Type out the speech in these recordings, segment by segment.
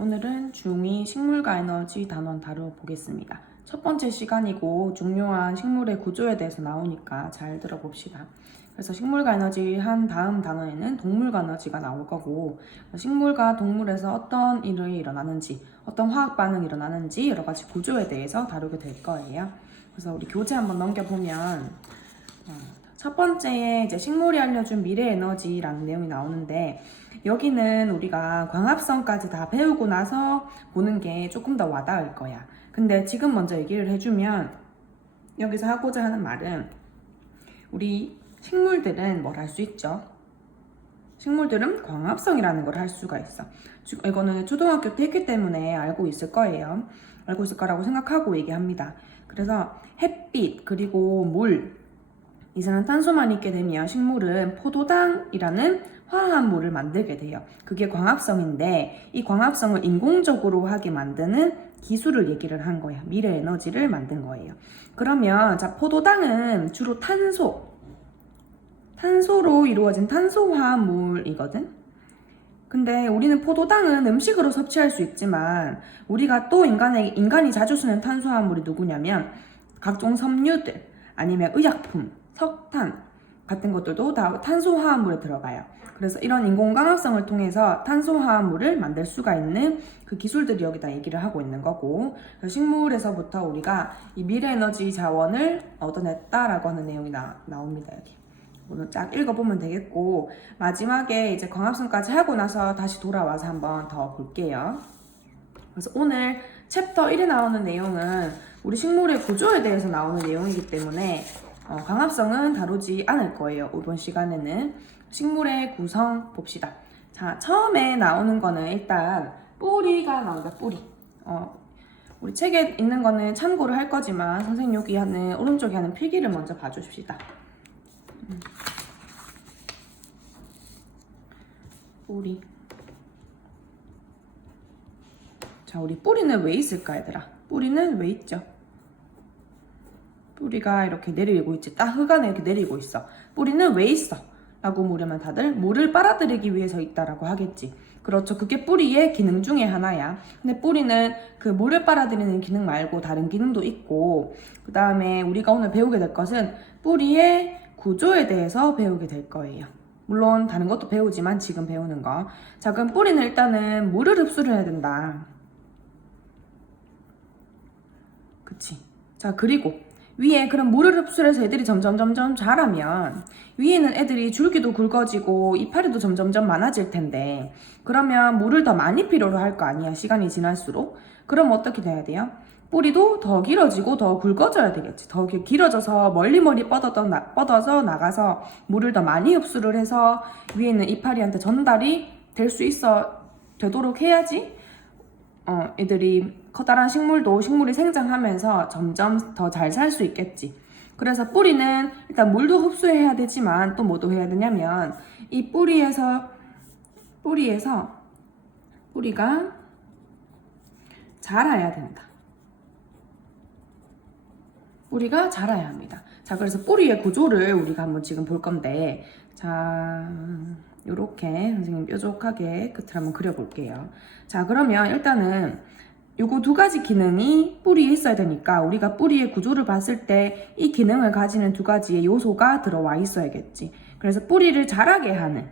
오늘은 중2 식물과 에너지 단원 다뤄보겠습니다. 첫 번째 시간이고 중요한 식물의 구조에 대해서 나오니까 잘 들어봅시다. 그래서 식물과 에너지 한 다음 단원에는 동물과 에너지가 나올 거고, 식물과 동물에서 어떤 일이 일어나는지, 어떤 화학 반응이 일어나는지 여러 가지 구조에 대해서 다루게 될 거예요. 그래서 우리 교재 한번 넘겨보면 첫 번째에 이제 식물이 알려준 미래 에너지라는 내용이 나오는데, 여기는 우리가 광합성까지 다 배우고 나서 보는 게 조금 더 와닿을 거야. 근데 지금 먼저 얘기를 해주면, 여기서 하고자 하는 말은 우리 식물들은 뭘 할 수 있죠? 식물들은 광합성이라는 걸 할 수가 있어. 이거는 초등학교 때 했기 때문에 알고 있을 거예요. 알고 있을 거라고 생각하고 얘기합니다. 그래서 햇빛 그리고 물, 이산화탄소만 있게 되면 식물은 포도당이라는 화합물을 만들게 돼요. 그게 광합성인데, 이 광합성을 인공적으로 하게 만드는 기술을 얘기를 한 거야. 미래 에너지를 만든 거예요. 그러면 자, 포도당은 주로 탄소로 이루어진 탄소화합물이거든. 근데 우리는 포도당은 음식으로 섭취할 수 있지만, 우리가 또 인간이 자주 쓰는 탄소화합물이 누구냐면 각종 섬유들, 아니면 의약품, 석탄 같은 것들도 다 탄소화합물에 들어가요. 그래서 이런 인공광합성을 통해서 탄소화합물을 만들 수가 있는 그 기술들이 여기다 얘기를 하고 있는 거고, 식물에서부터 우리가 이 미래에너지 자원을 얻어냈다라고 하는 내용이 나옵니다. 여기 오늘 쫙 읽어보면 되겠고, 마지막에 이제 광합성까지 하고 나서 다시 돌아와서 한번 더 볼게요. 그래서 오늘 챕터 1에 나오는 내용은 우리 식물의 구조에 대해서 나오는 내용이기 때문에 광합성은 다루지 않을 거예요. 이번 시간에는 식물의 구성 봅시다. 자, 처음에 나오는 거는 일단 뿌리가 나온다. 뿌리. 우리 책에 있는 거는 참고를 할 거지만 선생님 여기 하는 오른쪽에 하는 필기를 먼저 봐주십시다. 뿌리. 자, 우리 뿌리는 왜 있을까, 얘들아? 뿌리는 왜 있죠? 뿌리가 이렇게 내리고 있지. 딱 흙안에 이렇게 내리고 있어. 뿌리는 왜 있어? 라고 물으면 다들 물을 빨아들이기 위해서 있다라고 하겠지. 그렇죠. 그게 뿌리의 기능 중에 하나야. 근데 뿌리는 그 물을 빨아들이는 기능 말고 다른 기능도 있고, 그 다음에 우리가 오늘 배우게 될 것은 뿌리의 구조에 대해서 배우게 될 거예요. 물론 다른 것도 배우지만 지금 배우는 거. 자, 그럼 뿌리는 일단은 물을 흡수를 해야 된다. 그치? 자, 그리고 위에 그럼 물을 흡수해서 애들이 점점 자라면 위에는 애들이 줄기도 굵어지고 이파리도 점점 많아질 텐데, 그러면 물을 더 많이 필요로 할 거 아니야, 시간이 지날수록. 그럼 어떻게 돼야 돼요? 뿌리도 더 길어지고 더 굵어져야 되겠지. 더 길어져서 멀리 뻗어서 나가서 물을 더 많이 흡수를 해서 위에 있는 이파리한테 전달이 되도록 해야지 애들이 커다란 식물이 생장하면서 점점 더 잘 살 수 있겠지. 그래서 뿌리는 일단 물도 흡수해야 되지만 또 뭐도 해야 되냐면, 이 뿌리가 자라야 된다. 뿌리가 자라야 합니다. 자, 그래서 뿌리의 구조를 우리가 한번 지금 볼 건데, 자, 요렇게 선생님 뾰족하게 끝을 한번 그려볼게요. 자, 그러면 일단은 요거 두 가지 기능이 뿌리에 있어야 되니까 우리가 뿌리의 구조를 봤을 때 이 기능을 가지는 두 가지의 요소가 들어와 있어야겠지. 그래서 뿌리를 자라게 하는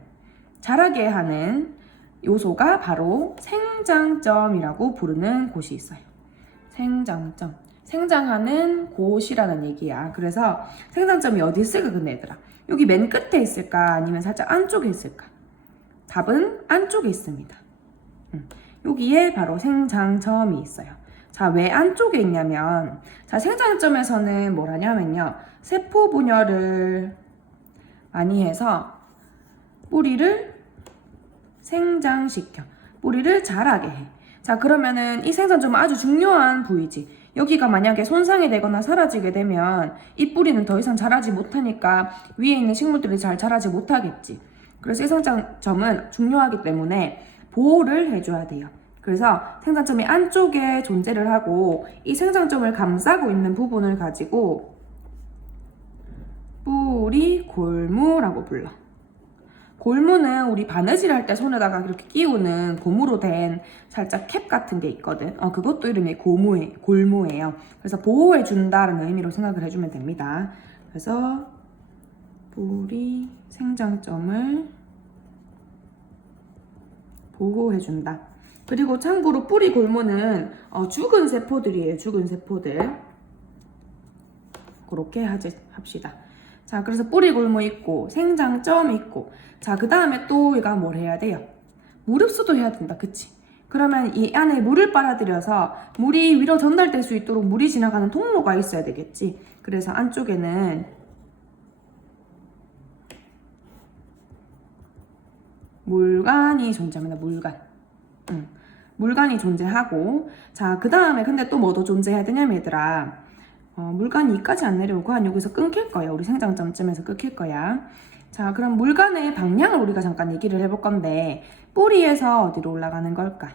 요소가 바로 생장점이라고 부르는 곳이 있어요. 생장점. 생장하는 곳이라는 얘기야. 그래서 생장점이 어디 있을까, 근데 얘들아? 여기 맨 끝에 있을까? 아니면 살짝 안쪽에 있을까? 답은 안쪽에 있습니다. 여기에 바로 생장점이 있어요. 자, 왜 안쪽에 있냐면, 자, 생장점에서는 뭘 하냐면요, 세포 분열을 많이 해서 뿌리를 생장시켜. 뿌리를 자라게 해. 자, 그러면은 이 생장점은 아주 중요한 부위지. 여기가 만약에 손상이 되거나 사라지게 되면 이 뿌리는 더 이상 자라지 못하니까 위에 있는 식물들이 잘 자라지 못하겠지. 그래서 이 생장점은 중요하기 때문에 보호를 해줘야 돼요. 그래서 생장점이 안쪽에 존재를 하고, 이 생장점을 감싸고 있는 부분을 가지고 뿌리 골무라고 불러. 골무는 우리 바느질 할 때 손에다가 이렇게 끼우는 고무로 된 살짝 캡 같은 게 있거든. 그것도 이름이 골무예요. 그래서 보호해준다라는 의미로 생각을 해주면 됩니다. 그래서 뿌리 생장점을 보호해준다. 그리고 참고로 뿌리 골무는 죽은 세포들이에요. 죽은 세포들. 그렇게 합시다. 자, 그래서 뿌리 골무 있고 생장점 있고, 자, 그 다음에 또 얘가 뭘 해야 돼요? 물 흡수도 해야 된다. 그치? 그러면 이 안에 물을 빨아들여서 물이 위로 전달될 수 있도록 물이 지나가는 통로가 있어야 되겠지. 그래서 안쪽에는 물관이 존재합니다. 물관이 존재하고, 자, 그 다음에 근데 또 뭐도 존재해야 되냐면 얘들아, 물관이 여기까지 안 내려오고 한 여기서 끊길 거야. 우리 생장점쯤에서 끊길 거야. 자, 그럼 물관의 방향을 우리가 잠깐 얘기를 해볼 건데, 뿌리에서 어디로 올라가는 걸까?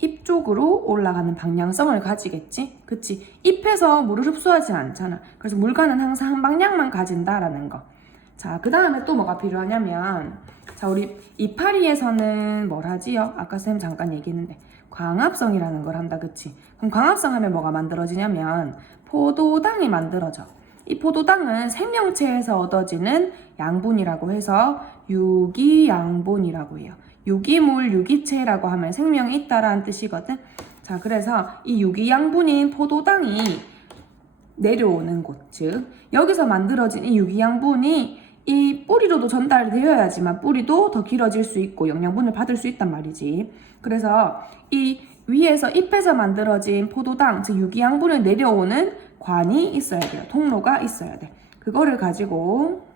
잎 쪽으로 올라가는 방향성을 가지겠지? 그치? 잎에서 물을 흡수하지 않잖아. 그래서 물관은 항상 한 방향만 가진다라는 거. 자, 그 다음에 또 뭐가 필요하냐면, 자, 우리 이파리에서는 뭘 하지요? 아까 쌤 잠깐 얘기했는데 광합성이라는 걸 한다. 그치? 그럼 광합성 하면 뭐가 만들어지냐면 포도당이 만들어져. 이 포도당은 생명체에서 얻어지는 양분이라고 해서 유기양분이라고 해요. 유기물, 유기체라고 하면 생명이 있다라는 뜻이거든. 자, 그래서 이 유기양분인 포도당이 내려오는 곳, 즉 여기서 만들어진 이 유기양분이 이 뿌리로도 전달되어야지만 뿌리도 더 길어질 수 있고 영양분을 받을 수 있단 말이지. 그래서 이 위에서 잎에서 만들어진 포도당, 즉 유기양분을 내려오는 관이 있어야 돼요. 통로가 있어야 돼. 그거를 가지고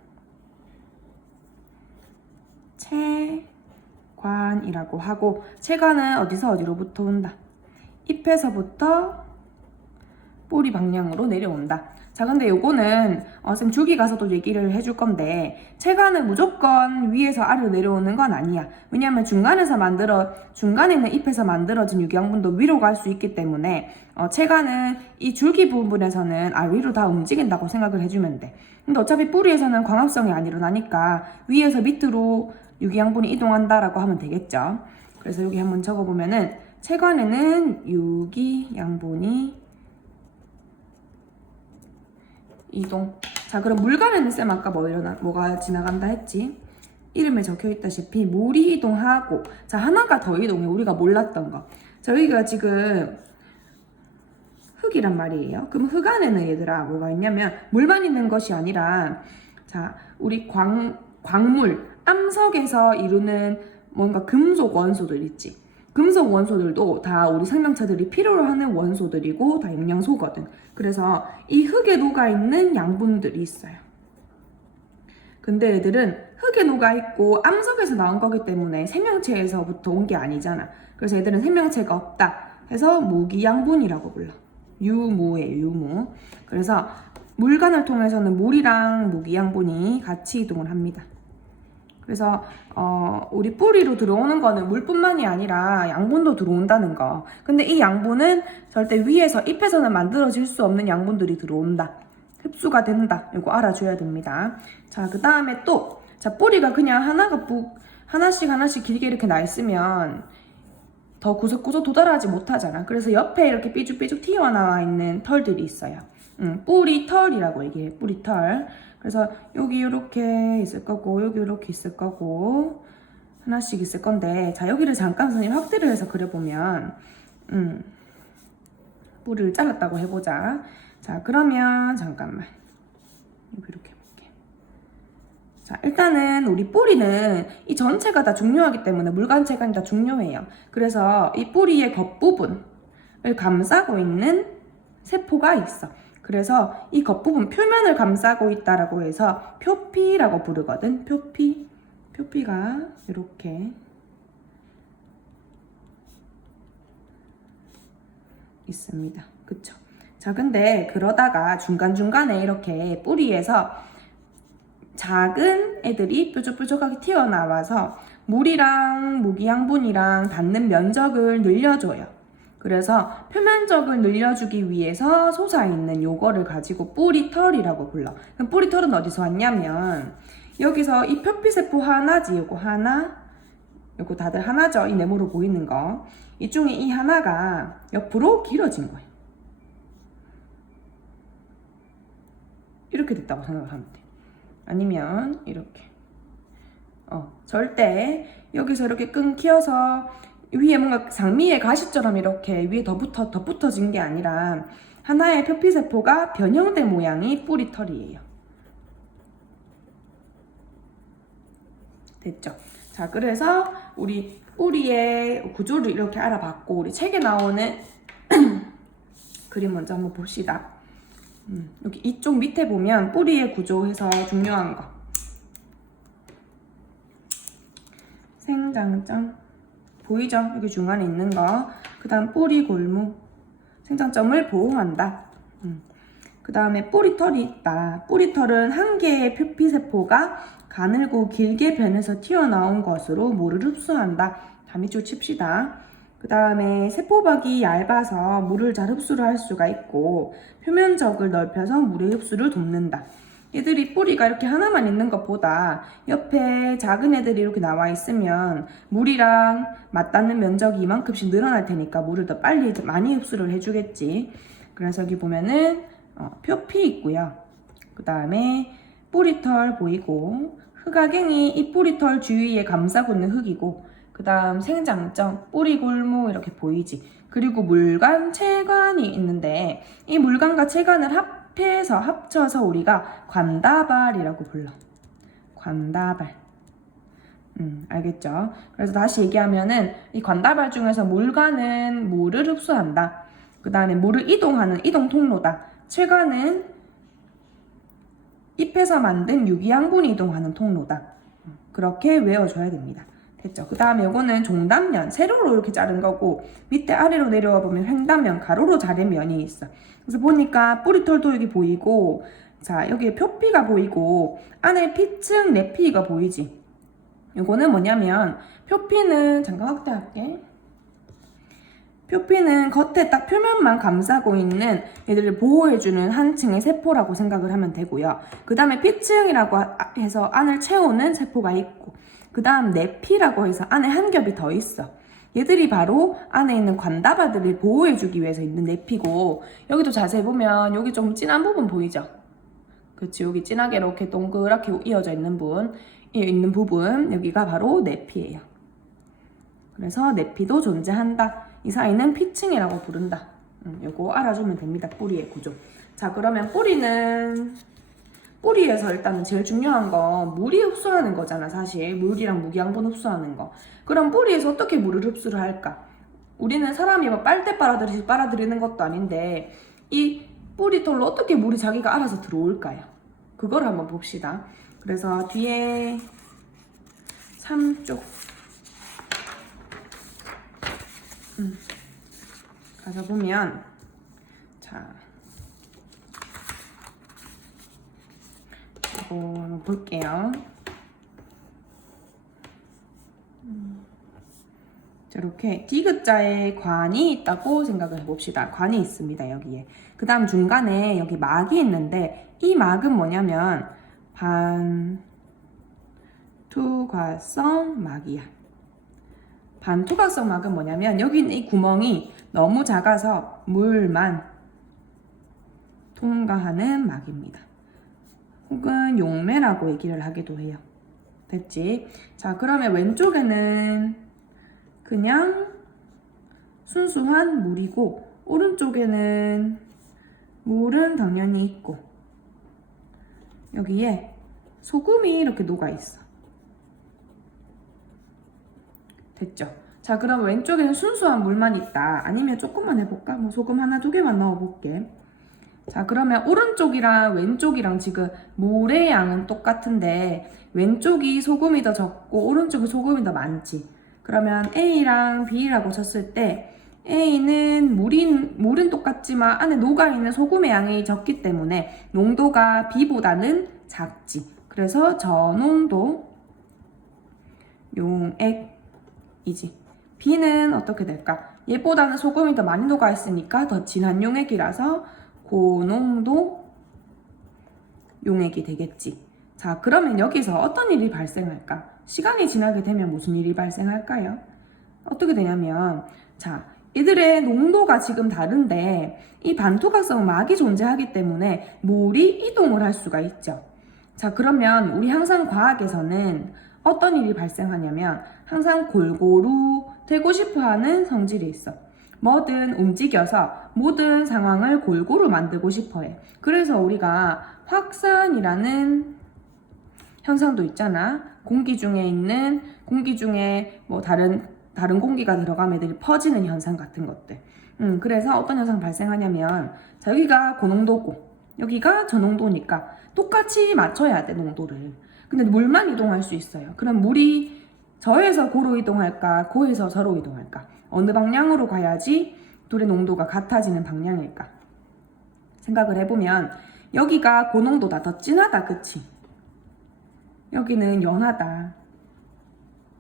채관이라고 하고, 채관은 어디서 어디로부터 온다? 잎에서부터 뿌리 방향으로 내려온다. 자, 근데 요거는 쌤 주기 가서도 얘기를 해줄 건데, 채관은 무조건 위에서 아래로 내려오는 건 아니야. 왜냐면 중간에 있는 잎에서 만들어진 유기양분도 위로 갈 수 있기 때문에 채관은 이 줄기 부분에서는 위로 다 움직인다고 생각을 해주면 돼. 근데 어차피 뿌리에서는 광합성이 안 일어나니까 위에서 밑으로 유기양분이 이동한다라고 하면 되겠죠. 그래서 여기 한번 적어보면은 채관에는 유기양분이 이동. 자, 그럼 물관에는 쌤 아까 뭐가 지나간다 했지? 이름에 적혀있다시피 물이 이동하고, 자, 하나가 더 이동해. 우리가 몰랐던 거. 저희가 지금 흙이란 말이에요. 그럼 흙 안에는 얘들아 뭐가 있냐면 물만 있는 것이 아니라, 자, 우리 광물, 암석에서 이루는 뭔가 금속 원소들 있지. 금속 원소들도 다 우리 생명체들이 필요로 하는 원소들이고 다 영양소거든. 그래서 이 흙에 녹아있는 양분들이 있어요. 근데 얘들은 흙에 녹아있고 암석에서 나온 거기 때문에 생명체에서부터 온 게 아니잖아. 그래서 얘들은 생명체가 없다 해서 무기양분이라고 불러. 유무예요, 유무. 그래서 물관을 통해서는 물이랑 무기양분이 같이 이동을 합니다. 그래서 우리 뿌리로 들어오는 거는 물뿐만이 아니라 양분도 들어온다는 거. 근데 이 양분은 절대 위에서 잎에서는 만들어질 수 없는 양분들이 들어온다. 흡수가 된다. 이거 알아줘야 됩니다. 자, 그 다음에 또, 자, 뿌리가 그냥 하나씩 길게 이렇게 나 있으면 더 구석구석 도달하지 못하잖아. 그래서 옆에 이렇게 삐죽삐죽 튀어나와 있는 털들이 있어요. 뿌리털이라고 얘기해. 뿌리털. 그래서 여기 이렇게 있을 거고, 여기 이렇게 있을 거고, 하나씩 있을 건데, 자, 여기를 잠깐 선생님 확대를 해서 그려보면, 뿌리를 잘랐다고 해보자. 자, 그러면 잠깐만, 여기 이렇게 해볼게. 자, 일단은 우리 뿌리는 이 전체가 다 중요하기 때문에 물관체관이 다 중요해요. 그래서 이 뿌리의 겉부분을 감싸고 있는 세포가 있어. 그래서 이 겉부분 표면을 감싸고 있다라고 해서 표피라고 부르거든. 표피가 이렇게 있습니다. 그쵸? 자, 근데 그러다가 중간중간에 이렇게 뿌리에서 작은 애들이 뾰족뾰족하게 튀어나와서 물이랑 무기양분이랑 닿는 면적을 늘려줘요. 그래서 표면적을 늘려주기 위해서 솟아있는 요거를 가지고 뿌리털이라고 불러. 그럼 뿌리털은 어디서 왔냐면 여기서 이 표피세포 하나지, 요거 하나, 요거 다들 하나죠? 이 네모로 보이는 거. 이 중에 이 하나가 옆으로 길어진 거예요. 이렇게 됐다고 생각을 하면 돼. 아니면 이렇게. 절대 여기서 이렇게 끊겨서 위에 뭔가 장미의 가시처럼 이렇게 위에 더 붙어진 게 아니라 하나의 표피세포가 변형된 모양이 뿌리털이에요. 됐죠? 자, 그래서 우리 뿌리의 구조를 이렇게 알아봤고, 우리 책에 나오는 그림 먼저 한번 봅시다. 여기 이쪽 밑에 보면 뿌리의 구조에서 중요한 거. 생장점. 보이죠? 여기 중간에 있는 거. 그 다음 뿌리 골무. 생장점을 보호한다. 그 다음에 뿌리털이 있다. 뿌리털은 한 개의 표피세포가 가늘고 길게 변해서 튀어나온 것으로 물을 흡수한다. 다 밑줄 칩시다. 그 다음에 세포박이 얇아서 물을 잘 흡수를 할 수가 있고 표면적을 넓혀서 물의 흡수를 돕는다. 얘들이 뿌리가 이렇게 하나만 있는 것보다 옆에 작은 애들이 이렇게 나와 있으면 물이랑 맞닿는 면적이 이만큼씩 늘어날 테니까 물을 더 빨리 많이 흡수를 해주겠지. 그래서 여기 보면은 표피 있고요. 그 다음에 뿌리털 보이고 흑화갱이 이 뿌리털 주위에 감싸고 있는 흙이고 그 다음 생장점, 뿌리 골무 이렇게 보이지. 그리고 물관, 체관이 있는데 이 물관과 체관을 합쳐서 우리가 관다발이라고 불러. 관다발. 알겠죠? 그래서 다시 얘기하면은 이 관다발 중에서 물관은 물을 흡수한다. 그 다음에 물을 이동하는 이동 통로다. 체관은 잎에서 만든 유기양분이 이동하는 통로다. 그렇게 외워줘야 됩니다. 됐죠? 그 다음에 요거는 종단면, 세로로 이렇게 자른 거고 밑에 아래로 내려와 보면 횡단면, 가로로 자른 면이 있어. 그래서 보니까 뿌리털도 여기 보이고 자 여기에 표피가 보이고 안에 피층 내피가 보이지. 요거는 뭐냐면 표피는 잠깐 확대할게. 표피는 겉에 딱 표면만 감싸고 있는 얘들을 보호해주는 한 층의 세포라고 생각을 하면 되고요. 그 다음에 피층이라고 해서 안을 채우는 세포가 있고 그 다음 내피라고 해서 안에 한 겹이 더 있어. 얘들이 바로 안에 있는 관다발들을 보호해주기 위해서 있는 내피고 여기도 자세히 보면 여기 좀 진한 부분 보이죠? 그렇지, 여기 진하게 이렇게 동그랗게 이어져 있는 부분 여기가 바로 내피예요. 그래서 내피도 존재한다. 이 사이는 피층이라고 부른다. 요거 알아주면 됩니다. 뿌리의 구조. 자, 그러면 뿌리에서 일단은 제일 중요한 건 물이 흡수하는 거잖아. 사실 물이랑 무기양분 흡수하는 거. 그럼 뿌리에서 어떻게 물을 흡수를 할까? 우리는 사람이 뭐 빨대 빨아들이듯이 빨아들이는 것도 아닌데 이 뿌리털로 어떻게 물이 자기가 알아서 들어올까요? 그걸 한번 봅시다. 그래서 뒤에 3쪽 가서 보면 자 이거 한번 볼게요. 이렇게 디귿자에 관이 있다고 생각을 해봅시다. 관이 있습니다. 여기에. 그 다음 중간에 여기 막이 있는데 이 막은 뭐냐면 반투과성 막이야. 반투과성 막은 뭐냐면 여기 있는 이 구멍이 너무 작아서 물만 통과하는 막입니다. 혹은 용매라고 얘기를 하기도 해요. 됐지? 자, 그러면 왼쪽에는 그냥 순수한 물이고 오른쪽에는 물은 당연히 있고 여기에 소금이 이렇게 녹아있어. 됐죠? 자, 그럼 왼쪽에는 순수한 물만 있다. 아니면 조금만 해볼까? 뭐 소금 하나, 두 개만 넣어볼게. 자, 그러면 오른쪽이랑 왼쪽이랑 지금 물의 양은 똑같은데 왼쪽이 소금이 더 적고 오른쪽이 소금이 더 많지. 그러면 A랑 B라고 쳤을 때 A는 물은 똑같지만 안에 녹아있는 소금의 양이 적기 때문에 농도가 B보다는 작지. 그래서 저농도 용액이지. B는 어떻게 될까? 얘보다는 소금이 더 많이 녹아있으니까 더 진한 용액이라서 고농도 용액이 되겠지. 자, 그러면 여기서 어떤 일이 발생할까? 시간이 지나게 되면 무슨 일이 발생할까요? 어떻게 되냐면, 자, 이들의 농도가 지금 다른데 이 반투각성 막이 존재하기 때문에 물이 이동을 할 수가 있죠. 자, 그러면 우리 항상 과학에서는 어떤 일이 발생하냐면 항상 골고루 되고 싶어하는 성질이 있어. 뭐든 움직여서 모든 상황을 골고루 만들고 싶어해. 그래서 우리가 확산이라는 현상도 있잖아. 공기 중에 뭐 다른 공기가 들어가면 애들이 퍼지는 현상 같은 것들. 그래서 어떤 현상이 발생하냐면, 자, 여기가 고농도고, 여기가 저농도니까 똑같이 맞춰야 돼, 농도를. 근데 물만 이동할 수 있어요. 그럼 물이 저에서 고로 이동할까, 고에서 저로 이동할까? 어느 방향으로 가야지 둘의 농도가 같아지는 방향일까? 생각을 해보면, 여기가 고농도다, 더 진하다, 그치? 여기는 연하다.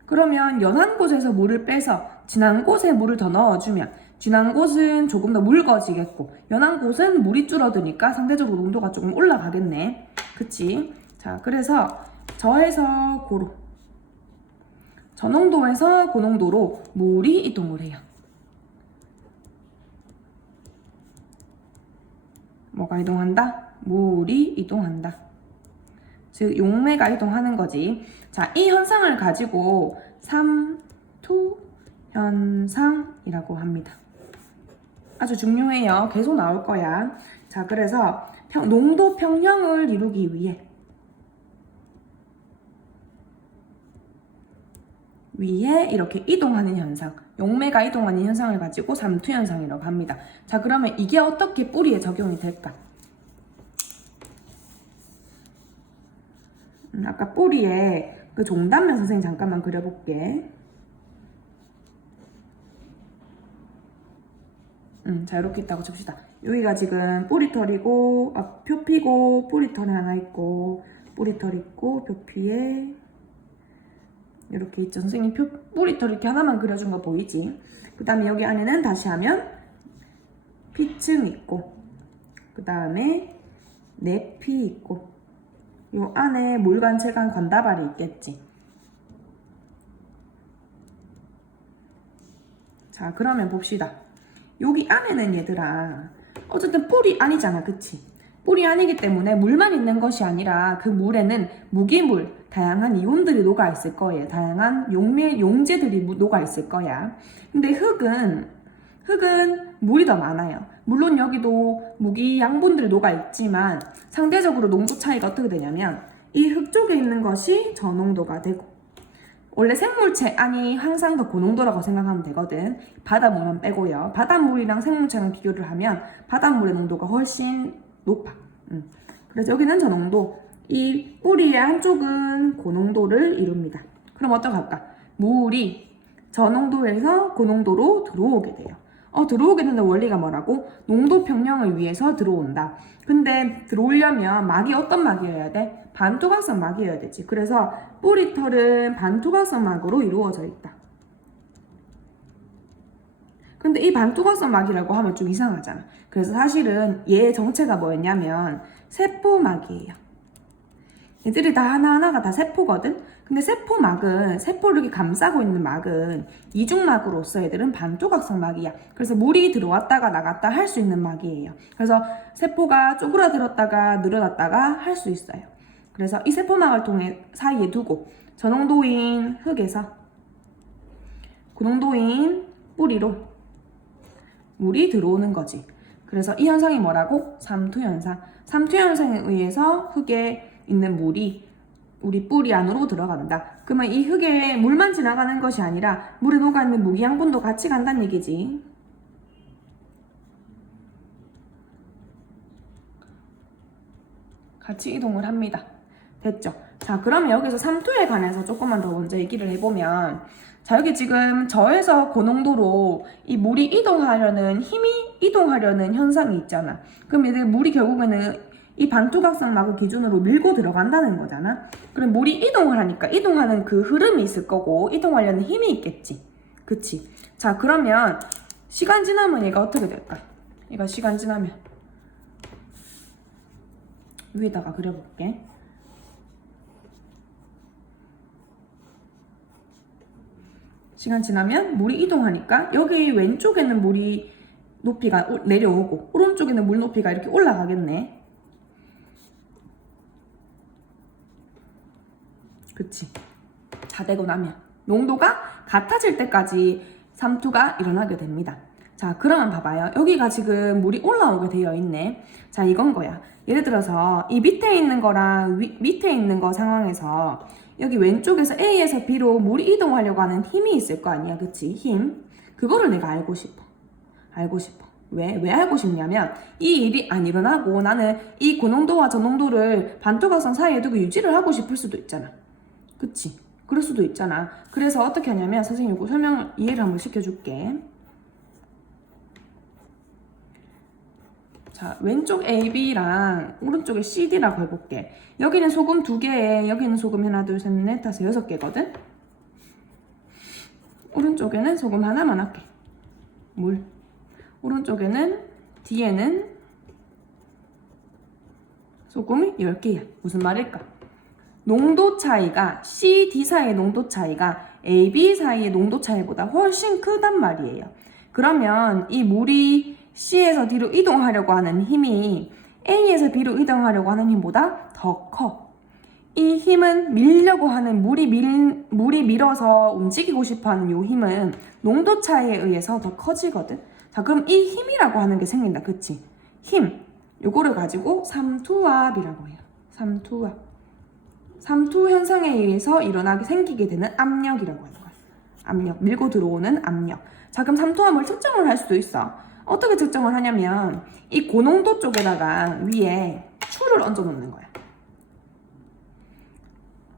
그러면 연한 곳에서 물을 빼서 진한 곳에 물을 더 넣어주면 진한 곳은 조금 더 묽어지겠고 연한 곳은 물이 줄어드니까 상대적으로 농도가 조금 올라가겠네. 그치? 자, 그래서 저에서 고로, 저농도에서 고농도로 물이 이동을 해요. 뭐가 이동한다? 물이 이동한다. 즉 용매가 이동하는 거지. 자, 이 현상을 가지고 삼투 현상이라고 합니다. 아주 중요해요. 계속 나올 거야. 자, 그래서 농도 평형을 이루기 위해 이렇게 이동하는 현상, 용매가 이동하는 현상을 가지고 삼투 현상이라고 합니다. 자, 그러면 이게 어떻게 뿌리에 적용이 될까? 아까 뿌리에 그 종단면 선생님 잠깐만 그려볼게. 자, 이렇게 있다고 칩시다. 여기가 지금 뿌리털이고, 표피고, 뿌리털이 하나 있고, 뿌리털 있고, 표피에 이렇게 있죠. 선생님 뿌리털 이렇게 하나만 그려준 거 보이지? 그 다음에 여기 안에는 다시 하면 피층 있고, 그 다음에 내피 있고, 요 안에 물관, 체관, 관다발이 있겠지. 자, 그러면 봅시다. 여기 안에는 얘들아, 어쨌든 뿌리 아니잖아, 그치? 뿌리 아니기 때문에 물만 있는 것이 아니라 그 물에는 무기물, 다양한 이온들이 녹아있을 거예요. 다양한 용제들이 녹아있을 거야. 근데 흙은 물이 더 많아요. 물론 여기도 무기 양분들이 녹아있지만 상대적으로 농도 차이가 어떻게 되냐면 이 흙 쪽에 있는 것이 저농도가 되고 원래 생물체 안이 항상 더 고농도라고 생각하면 되거든. 바닷물만 빼고요. 바닷물이랑 생물체랑 비교를 하면 바닷물의 농도가 훨씬 높아. 그래서 여기는 저농도, 이 뿌리의 한쪽은 고농도를 이룹니다. 그럼 어떡할까? 물이 저농도에서 고농도로 들어오게 돼요. 들어오게 되는 원리가 뭐라고? 농도 평형을 위해서 들어온다. 근데 들어오려면 막이 어떤 막이어야 돼? 반투각성 막이어야 되지. 그래서 뿌리털은 반투각성 막으로 이루어져 있다. 근데 이 반투각성 막이라고 하면 좀 이상하잖아. 그래서 사실은 얘의 정체가 뭐였냐면 세포막이에요. 얘들이 다 하나하나가 다 세포거든? 근데 세포를 이렇게 감싸고 있는 막은 이중막으로서 얘들은 반투각성 막이야. 그래서 물이 들어왔다가 나갔다 할 수 있는 막이에요. 그래서 세포가 쪼그라들었다가 늘어났다가 할 수 있어요. 그래서 이 세포막을 통해 사이에 두고 저농도인 흙에서 고농도인 뿌리로 물이 들어오는 거지. 그래서 이 현상이 뭐라고? 삼투현상. 삼투현상에 의해서 흙에 있는 물이 우리 뿌리 안으로 들어간다. 그러면 이 흙에 물만 지나가는 것이 아니라 물에 녹아있는 무기양분도 같이 간다는 얘기지. 같이 이동을 합니다. 됐죠? 자, 그러면 여기서 삼투에 관해서 조금만 더 먼저 얘기를 해보면, 자, 여기 지금 저에서 고농도로 이 물이 힘이 이동하려는 현상이 있잖아. 그럼 얘들 물이 결국에는 이 반투각성 막을 기준으로 밀고 들어간다는 거잖아. 그럼 물이 이동을 하니까 이동하는 그 흐름이 있을 거고 이동하려는 힘이 있겠지. 그치? 자, 그러면 시간 지나면 얘가 어떻게 될까? 얘가 시간 지나면 위에다가 그려볼게. 시간 지나면 물이 이동하니까 여기 왼쪽에는 물이 높이가 내려오고 오른쪽에는 물 높이가 이렇게 올라가겠네. 그치? 다 되고 나면 농도가 같아질 때까지 삼투가 일어나게 됩니다. 자, 그러면 봐봐요. 여기가 지금 물이 올라오게 되어 있네. 자, 이건 거야. 예를 들어서 이 밑에 있는 거랑 밑에 있는 거 상황에서 여기 왼쪽에서 A에서 B로 물이 이동하려고 하는 힘이 있을 거 아니야. 그치? 힘. 그거를 내가 알고 싶어. 알고 싶어. 왜 알고 싶냐면 이 일이 안 일어나고 나는 이 고농도와 저농도를 반투각성 사이에 두고 유지를 하고 싶을 수도 있잖아. 그치? 그럴 수도 있잖아. 그래서 어떻게 하냐면 선생님이 이거 이해를 한번 시켜줄게. 자, 왼쪽 AB랑 오른쪽에 CD라고 해볼게. 여기는 소금 2개에 여기는 소금 하나, 둘, 셋, 넷, 다섯, 6개거든? 오른쪽에는 소금 하나만 할게. 물. 오른쪽에는 뒤에는 소금이 10개야. 무슨 말일까? 농도 차이가 CD 사이의 농도 차이가 AB 사이의 농도 차이보다 훨씬 크단 말이에요. 그러면 이 물이 C에서 D로 이동하려고 하는 힘이 A에서 B로 이동하려고 하는 힘보다 더 커. 이 힘은 밀려고 하는 물이 밀어서 움직이고 싶어하는 이 힘은 농도 차이에 의해서 더 커지거든. 자, 그럼 이 힘이라고 하는 게 생긴다. 그치? 힘. 요거를 가지고 삼투압이라고 해요. 삼투압. 삼투 현상에 의해서 생기게 되는 압력이라고 하는 거야. 압력. 밀고 들어오는 압력. 자, 그럼 삼투압을 측정을 할 수도 있어. 어떻게 측정을 하냐면 이 고농도 쪽에다가 위에 추를 얹어 놓는 거야.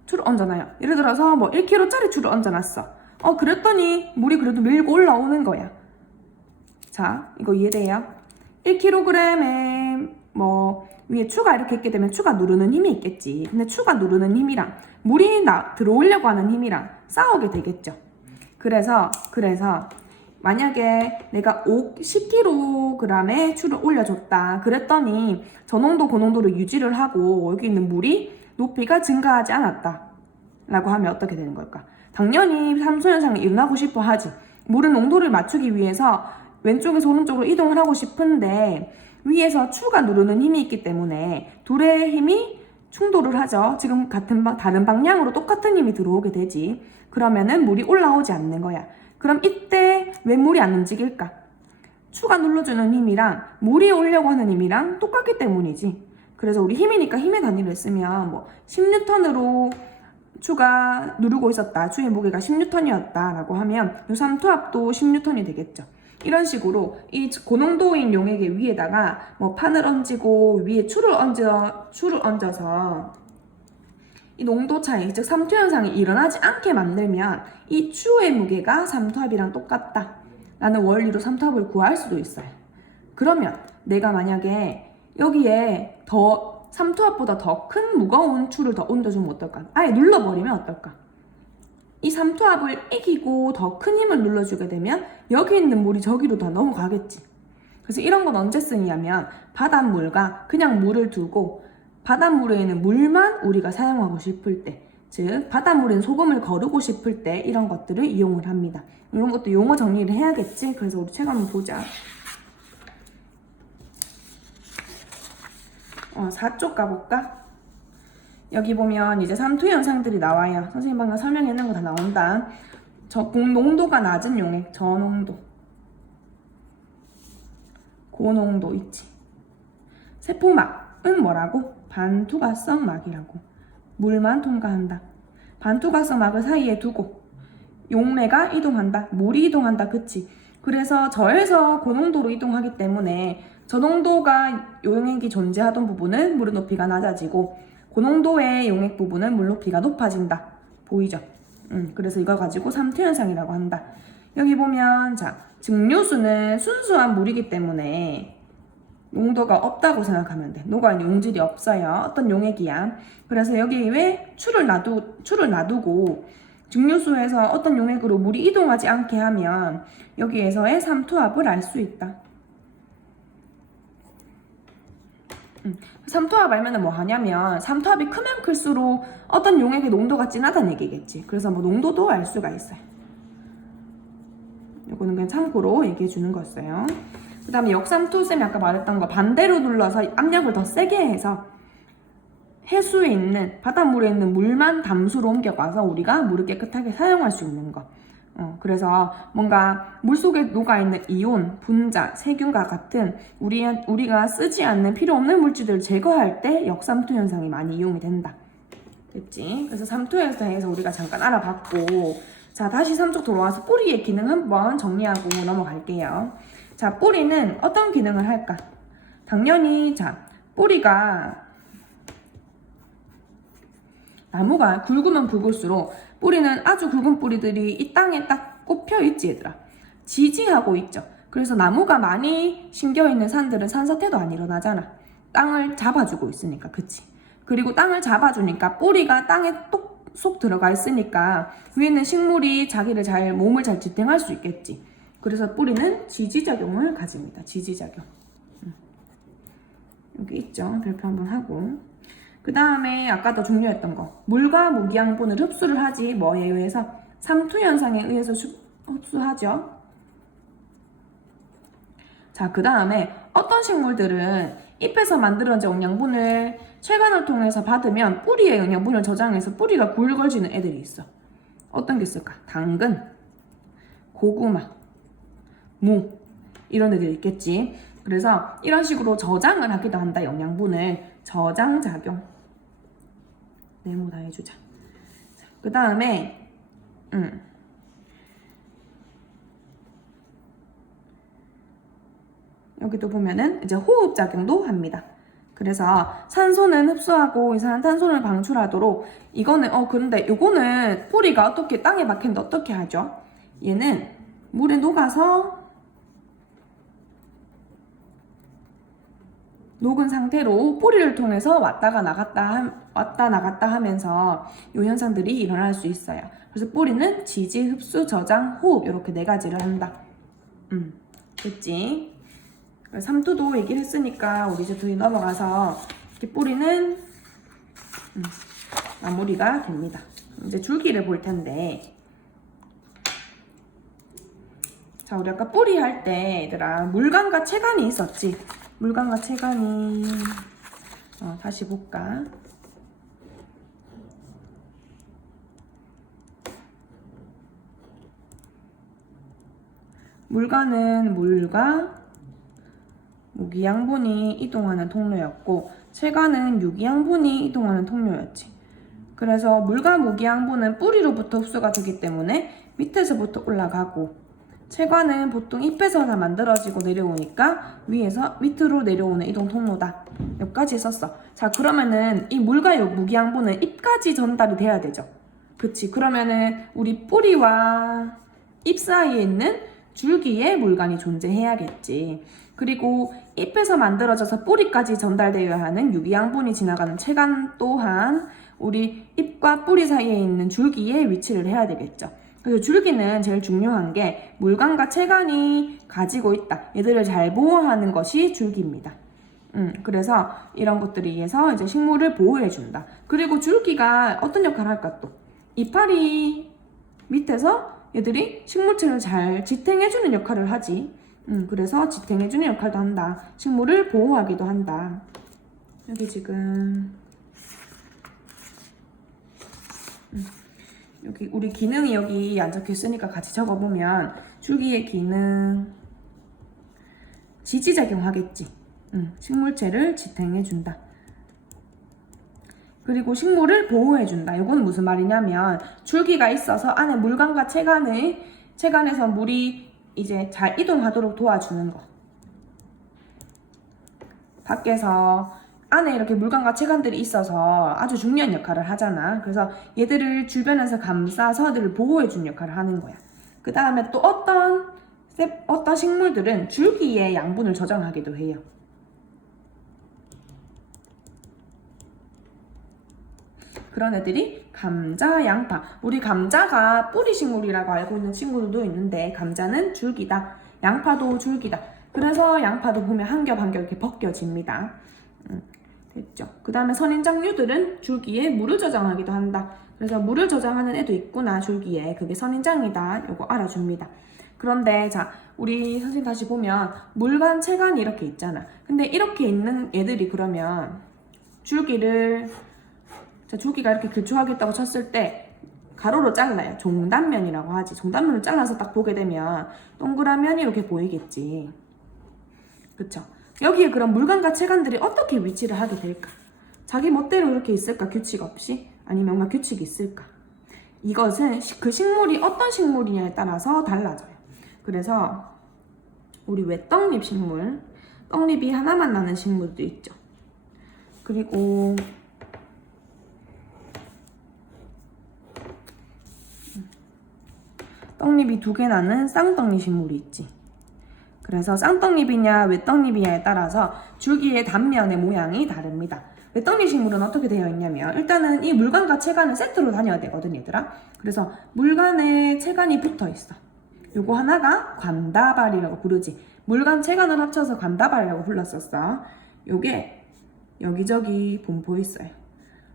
추를 얹어놔요. 예를 들어서 뭐 1kg짜리 추를 얹어놨어. 그랬더니 물이 그래도 밀고 올라오는 거야. 자, 이거 이해돼요? 1kg에 뭐 위에 추가 이렇게 있게 되면 추가 누르는 힘이 있겠지. 근데 추가 누르는 힘이랑 물이 들어오려고 하는 힘이랑 싸우게 되겠죠. 그래서 만약에 내가 10kg의 추를 올려줬다. 그랬더니 저농도 고농도를 유지를 하고 여기 있는 물이 높이가 증가하지 않았다. 라고 하면 어떻게 되는 걸까? 당연히 삼투현상이 일어나고 싶어 하지. 물은 농도를 맞추기 위해서 왼쪽에서 오른쪽으로 이동을 하고 싶은데 위에서 추가 누르는 힘이 있기 때문에 둘의 힘이 충돌을 하죠. 지금 다른 방향으로 똑같은 힘이 들어오게 되지. 그러면은 물이 올라오지 않는 거야. 그럼 이때 왜 물이 안 움직일까? 추가 눌러주는 힘이랑 물이 오려고 하는 힘이랑 똑같기 때문이지. 그래서 우리 힘이니까 힘의 단위를 쓰면 뭐 10N으로 추가 누르고 있었다. 추의 무게가 10N이었다 라고 하면 이 삼투압도 10N이 되겠죠. 이런 식으로 이 고농도인 용액의 위에다가 뭐 판을 얹고 위에 추를 얹어서 이 농도 차이, 즉 삼투 현상이 일어나지 않게 만들면 이 추의 무게가 삼투압이랑 똑같다 라는 원리로 삼투압을 구할 수도 있어요. 그러면 내가 만약에 여기에 삼투압보다 더 큰 무거운 추를 더 얹어주면 어떨까? 아예 눌러버리면 어떨까? 이 삼투압을 이기고 더 큰 힘을 눌러주게 되면 여기 있는 물이 저기로 다 넘어가겠지. 그래서 이런 건 언제 쓰냐면 바닷물과 그냥 물을 두고 바닷물에 있는 물만 우리가 사용하고 싶을 때, 즉 바닷물엔 소금을 거르고 싶을 때 이런 것들을 이용을 합니다. 이런 것도 용어 정리를 해야겠지. 그래서 우리 책 한번 보자. 4쪽 가볼까? 여기 보면 이제 삼투 현상들이 나와요. 선생님 방금 설명해놓은 거 다 나온다. 농도가 낮은 용액, 저농도, 고농도 있지. 세포막은 뭐라고? 반투각성 막이라고. 물만 통과한다. 반투각성 막을 사이에 두고 용매가 이동한다. 물이 이동한다. 그치? 그래서 저에서 고농도로 이동하기 때문에 저농도가 용액이 존재하던 부분은 물의 높이가 낮아지고 고농도의 용액 부분은 물 높이가 높아진다. 보이죠? 그래서 이걸 가지고 삼투 현상이라고 한다. 여기 보면 자, 증류수는 순수한 물이기 때문에 농도가 없다고 생각하면 돼. 녹아있는 용질이 없어요. 어떤 용액이야. 그래서 여기 왜 추를 놔두고 증류수에서 어떤 용액으로 물이 이동하지 않게 하면 여기에서의 삼투압을 알 수 있다. 삼투압 알면은 뭐 하냐면 삼투압이 크면 클수록 어떤 용액의 농도가 진하다는 얘기겠지. 그래서 뭐 농도도 알 수가 있어요. 이거는 그냥 참고로 얘기해 주는 거였어요. 그 다음에 역삼투 쌤이 아까 말했던 거 반대로 눌러서 압력을 더 세게 해서 해수에 있는 바닷물에 있는 물만 담수로 옮겨가서 우리가 물을 깨끗하게 사용할 수 있는 거. 그래서 뭔가 물속에 녹아있는 이온, 분자, 세균과 같은 우리가 쓰지 않는 필요 없는 물질들을 제거할 때 역삼투 현상이 많이 이용이 된다. 됐지? 그래서 삼투에 대해서 우리가 잠깐 알아봤고, 자, 다시 삼쪽 돌아와서 뿌리의 기능 한번 정리하고 넘어갈게요. 자, 뿌리는 어떤 기능을 할까? 당연히, 자, 뿌리가 나무가 굵으면 굵을수록 뿌리는 아주 굵은 뿌리들이 이 땅에 딱 꼽혀 있지, 얘들아. 지지하고 있죠. 그래서 나무가 많이 심겨있는 산들은 산사태도 안 일어나잖아. 땅을 잡아주고 있으니까, 그치? 그리고 땅을 잡아주니까 뿌리가 땅에 쏙 들어가 있으니까 위에는 식물이 자기를 몸을 잘 지탱할 수 있겠지. 그래서 뿌리는 지지작용을 가집니다. 지지작용. 여기 있죠. 별표 한번 하고. 그 다음에 아까 더 중요했던 거. 물과 무기양분을 흡수를 하지 뭐에 의해서? 삼투 현상에 의해서 흡수하죠. 자, 그 다음에 어떤 식물들은 잎에서 만들어진 영양분을 췌간을 통해서 받으면 뿌리의 영양분을 저장해서 뿌리가 굵어지는 애들이 있어. 어떤 게 있을까? 당근, 고구마, 무 이런 애들이 있겠지. 그래서 이런 식으로 저장을 하기도 한다. 영양분을 저장작용. 네모 다 해주자. 그 다음에 여기도 보면은 이제 호흡작용도 합니다. 그래서 산소는 흡수하고 이산화탄소를 방출하도록 이거는 그런데 요거는 뿌리가 어떻게 땅에 박혔는데 어떻게 하죠? 얘는 물에 녹아서 녹은 상태로 뿌리를 통해서 왔다 나갔다 하면서 이 현상들이 일어날 수 있어요. 그래서 뿌리는 지지, 흡수, 저장, 호흡 이렇게 네 가지를 한다. 됐지? 삼투도 얘기를 했으니까 우리 이제 둘이 넘어가서 이렇게 뿌리는 마무리가 됩니다. 이제 줄기를 볼 텐데, 자, 우리 아까 뿌리 할 때 얘들아 물관과 채관이 있었지. 물관과 채관이 다시 볼까? 물관은 물과 무기양분이 이동하는 통로였고 채관은 유기양분이 이동하는 통로였지. 그래서 물과 무기양분은 뿌리로부터 흡수가 되기 때문에 밑에서부터 올라가고 채관은 보통 잎에서 다 만들어지고 내려오니까 위에서 밑으로 내려오는 이동 통로다. 여기까지 썼어. 자, 그러면은 이 물과 무기양분은 잎까지 전달이 돼야 되죠. 그치? 그러면은 우리 뿌리와 잎 사이에 있는 줄기에 물관이 존재해야겠지. 그리고 잎에서 만들어져서 뿌리까지 전달되어야 하는 유기양분이 지나가는 채관 또한 우리 잎과 뿌리 사이에 있는 줄기에 위치를 해야 되겠죠. 그래서 줄기는 제일 중요한 게 물관과 채관이 가지고 있다. 얘들을 잘 보호하는 것이 줄기입니다. 그래서 이런 것들에 의해서 이제 식물을 보호해준다. 그리고 줄기가 어떤 역할을 할까 또? 이파리 밑에서 얘들이 식물체를 잘 지탱해주는 역할을 하지. 그래서 지탱해주는 역할도 한다. 식물을 보호하기도 한다. 여기 지금 여기 우리 기능이 여기 안 적혀 있으니까 같이 적어보면 줄기의 기능 지지작용 하겠지. 식물체를 지탱해준다. 그리고 식물을 보호해준다. 이건 무슨 말이냐면 줄기가 있어서 안에 물관과 채관에서 물이 이제 잘 이동하도록 도와주는 거. 밖에서 안에 이렇게 물관과 채관들이 있어서 아주 중요한 역할을 하잖아. 그래서 얘들을 주변에서 감싸서 얘들을 보호해주는 역할을 하는 거야. 그 다음에 또 어떤 식물들은 줄기에 양분을 저장하기도 해요. 그런 애들이 감자, 양파. 우리 감자가 뿌리 식물이라고 알고 있는 친구들도 있는데 감자는 줄기다. 양파도 줄기다. 그래서 양파도 보면 한 겹 한 겹 이렇게 벗겨집니다. 됐죠? 그 다음에 선인장류들은 줄기에 물을 저장하기도 한다. 그래서 물을 저장하는 애도 있구나, 줄기에. 그게 선인장이다. 요거 알아줍니다. 그런데 자, 우리 선생님 다시 보면 물간, 체간이 이렇게 있잖아. 근데 이렇게 있는 애들이 그러면 줄기를, 자, 줄기가 이렇게 길쭉하겠다고 쳤을 때 가로로 잘라요. 종단면이라고 하지. 종단면을 잘라서 딱 보게 되면 동그란 면이 이렇게 보이겠지. 그쵸? 여기에 그럼 물간과 체간들이 어떻게 위치를 하게 될까? 자기 멋대로 이렇게 있을까? 규칙 없이? 아니면 뭔가 규칙이 있을까? 이것은 그 식물이 어떤 식물이냐에 따라서 달라져요. 그래서 우리 외떡잎 식물, 떡잎이 하나만 나는 식물도 있죠. 그리고 떡잎이 2개 나는 쌍떡잎 식물이 있지. 그래서 쌍떡잎이냐 외떡잎이냐에 따라서 줄기의 단면의 모양이 다릅니다. 외떡잎 식물은 어떻게 되어 있냐면 일단은 이 물간과 체간은 세트로 다녀야 되거든 얘들아. 그래서 물간에 체간이 붙어 있어. 요거 하나가 관다발이라고 부르지. 물간 체간을 합쳐서 관다발이라고 불렀었어. 요게 여기저기 분포 있어요.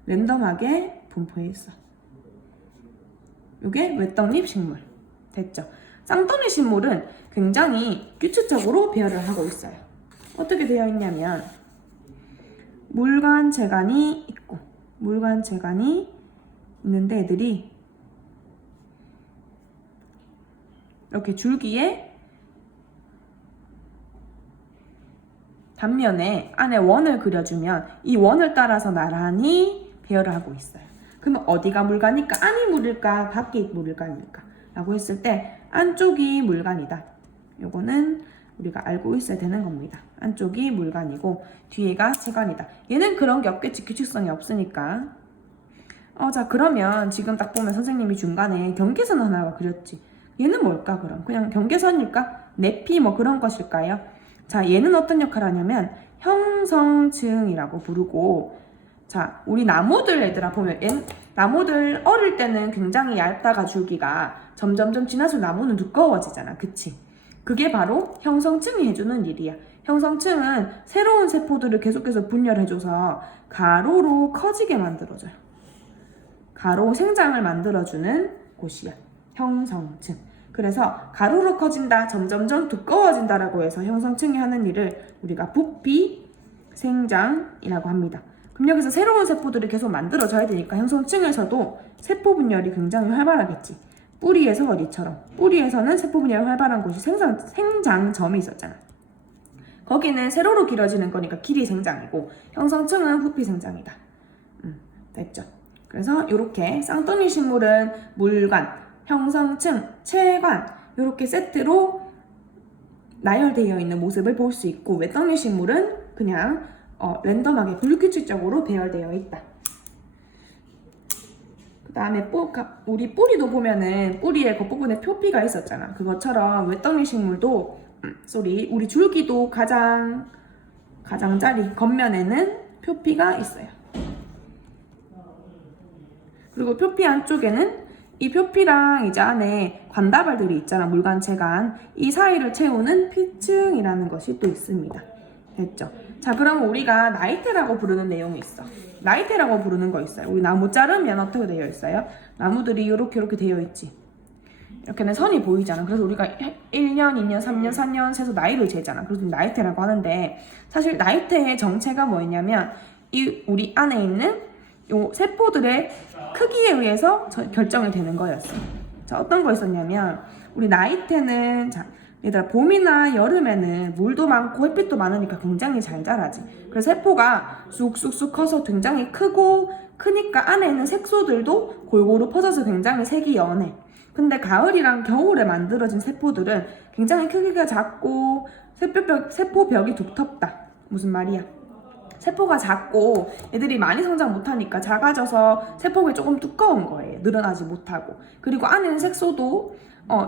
랜덤하게 분포해 있어. 요게 외떡잎 식물. 됐죠? 쌍떡잎 식물은 굉장히 규칙적으로 배열을 하고 있어요. 어떻게 되어 있냐면 물간, 재간이 있고 물간, 재간이 있는데 애들이 이렇게 줄기에 단면에 안에 원을 그려주면 이 원을 따라서 나란히 배열을 하고 있어요. 그러면 어디가 물간일까? 안이 물일까? 밖이 물간일까? 라고 했을 때 안쪽이 물간이다. 요거는 우리가 알고 있어야 되는 겁니다. 안쪽이 물간이고 뒤에가 체간이다. 얘는 그런 게 없겠지. 규칙성이 없으니까. 자 그러면 지금 딱 보면 선생님이 중간에 경계선 하나가 그렸지. 얘는 뭘까 그럼? 그냥 경계선일까? 내피 뭐 그런 것일까요? 자 얘는 어떤 역할을 하냐면 형성층이라고 부르고 자 우리 나무들 얘들아 보면 나무들 어릴 때는 굉장히 얇다가 줄기가 점점점 지나서 나무는 두꺼워지잖아. 그치? 그게 바로 형성층이 해주는 일이야. 형성층은 새로운 세포들을 계속해서 분열해줘서 가로로 커지게 만들어줘요. 가로 생장을 만들어주는 곳이야. 형성층. 그래서 가로로 커진다, 점점점 두꺼워진다라고 해서 형성층이 하는 일을 우리가 부피 생장이라고 합니다. 그럼 여기서 새로운 세포들이 계속 만들어져야 되니까 형성층에서도 세포 분열이 굉장히 활발하겠지. 뿌리에서 어디처럼 뿌리에서는 세포 분열이 활발한 곳이 생장점이 있었잖아. 거기는 세로로 길어지는 거니까 길이 생장이고 형성층은 부피 생장이다. 됐죠? 그래서 이렇게 쌍떡잎 식물은 물간, 형성층, 체간 이렇게 세트로 나열되어 있는 모습을 볼 수 있고 외떡잎 식물은 그냥 랜덤하게 불규칙적으로 배열되어 있다. 그 다음에 우리 뿌리도 보면은 뿌리의 겉부분에 표피가 있었잖아. 그것처럼 외떡잎 식물도 우리 줄기도 가장자리 겉면에는 표피가 있어요. 그리고 표피 안쪽에는 이 표피랑 이제 안에 관다발들이 있잖아. 물간, 체간. 이 사이를 채우는 피층이라는 것이 또 있습니다. 됐죠? 자, 그럼 우리가 나이테라고 부르는 내용이 있어. 나이테라고 부르는 거 있어요. 우리 나무 자르면 어떻게 되어 있어요? 나무들이 이렇게 되어 있지. 이렇게는 선이 보이잖아. 그래서 우리가 1년, 2년, 3년, 4년 세서 나이를 재잖아. 그래서 나이테라고 하는데 사실 나이테의 정체가 뭐냐면 이 우리 안에 있는 요 세포들의 크기에 의해서 결정이 되는 거였어. 자, 어떤 거 있었냐면 우리 나이테는 자, 얘들아 봄이나 여름에는 물도 많고 햇빛도 많으니까 굉장히 잘 자라지. 그래서 세포가 쑥쑥쑥 커서 굉장히 크니까 안에 있는 색소들도 골고루 퍼져서 굉장히 색이 연해. 근데 가을이랑 겨울에 만들어진 세포들은 굉장히 크기가 작고 세포벽이 두텁다. 무슨 말이야? 세포가 작고 애들이 많이 성장 못하니까 작아져서 세포가 조금 두꺼운 거예요. 늘어나지 못하고. 그리고 안에는 색소도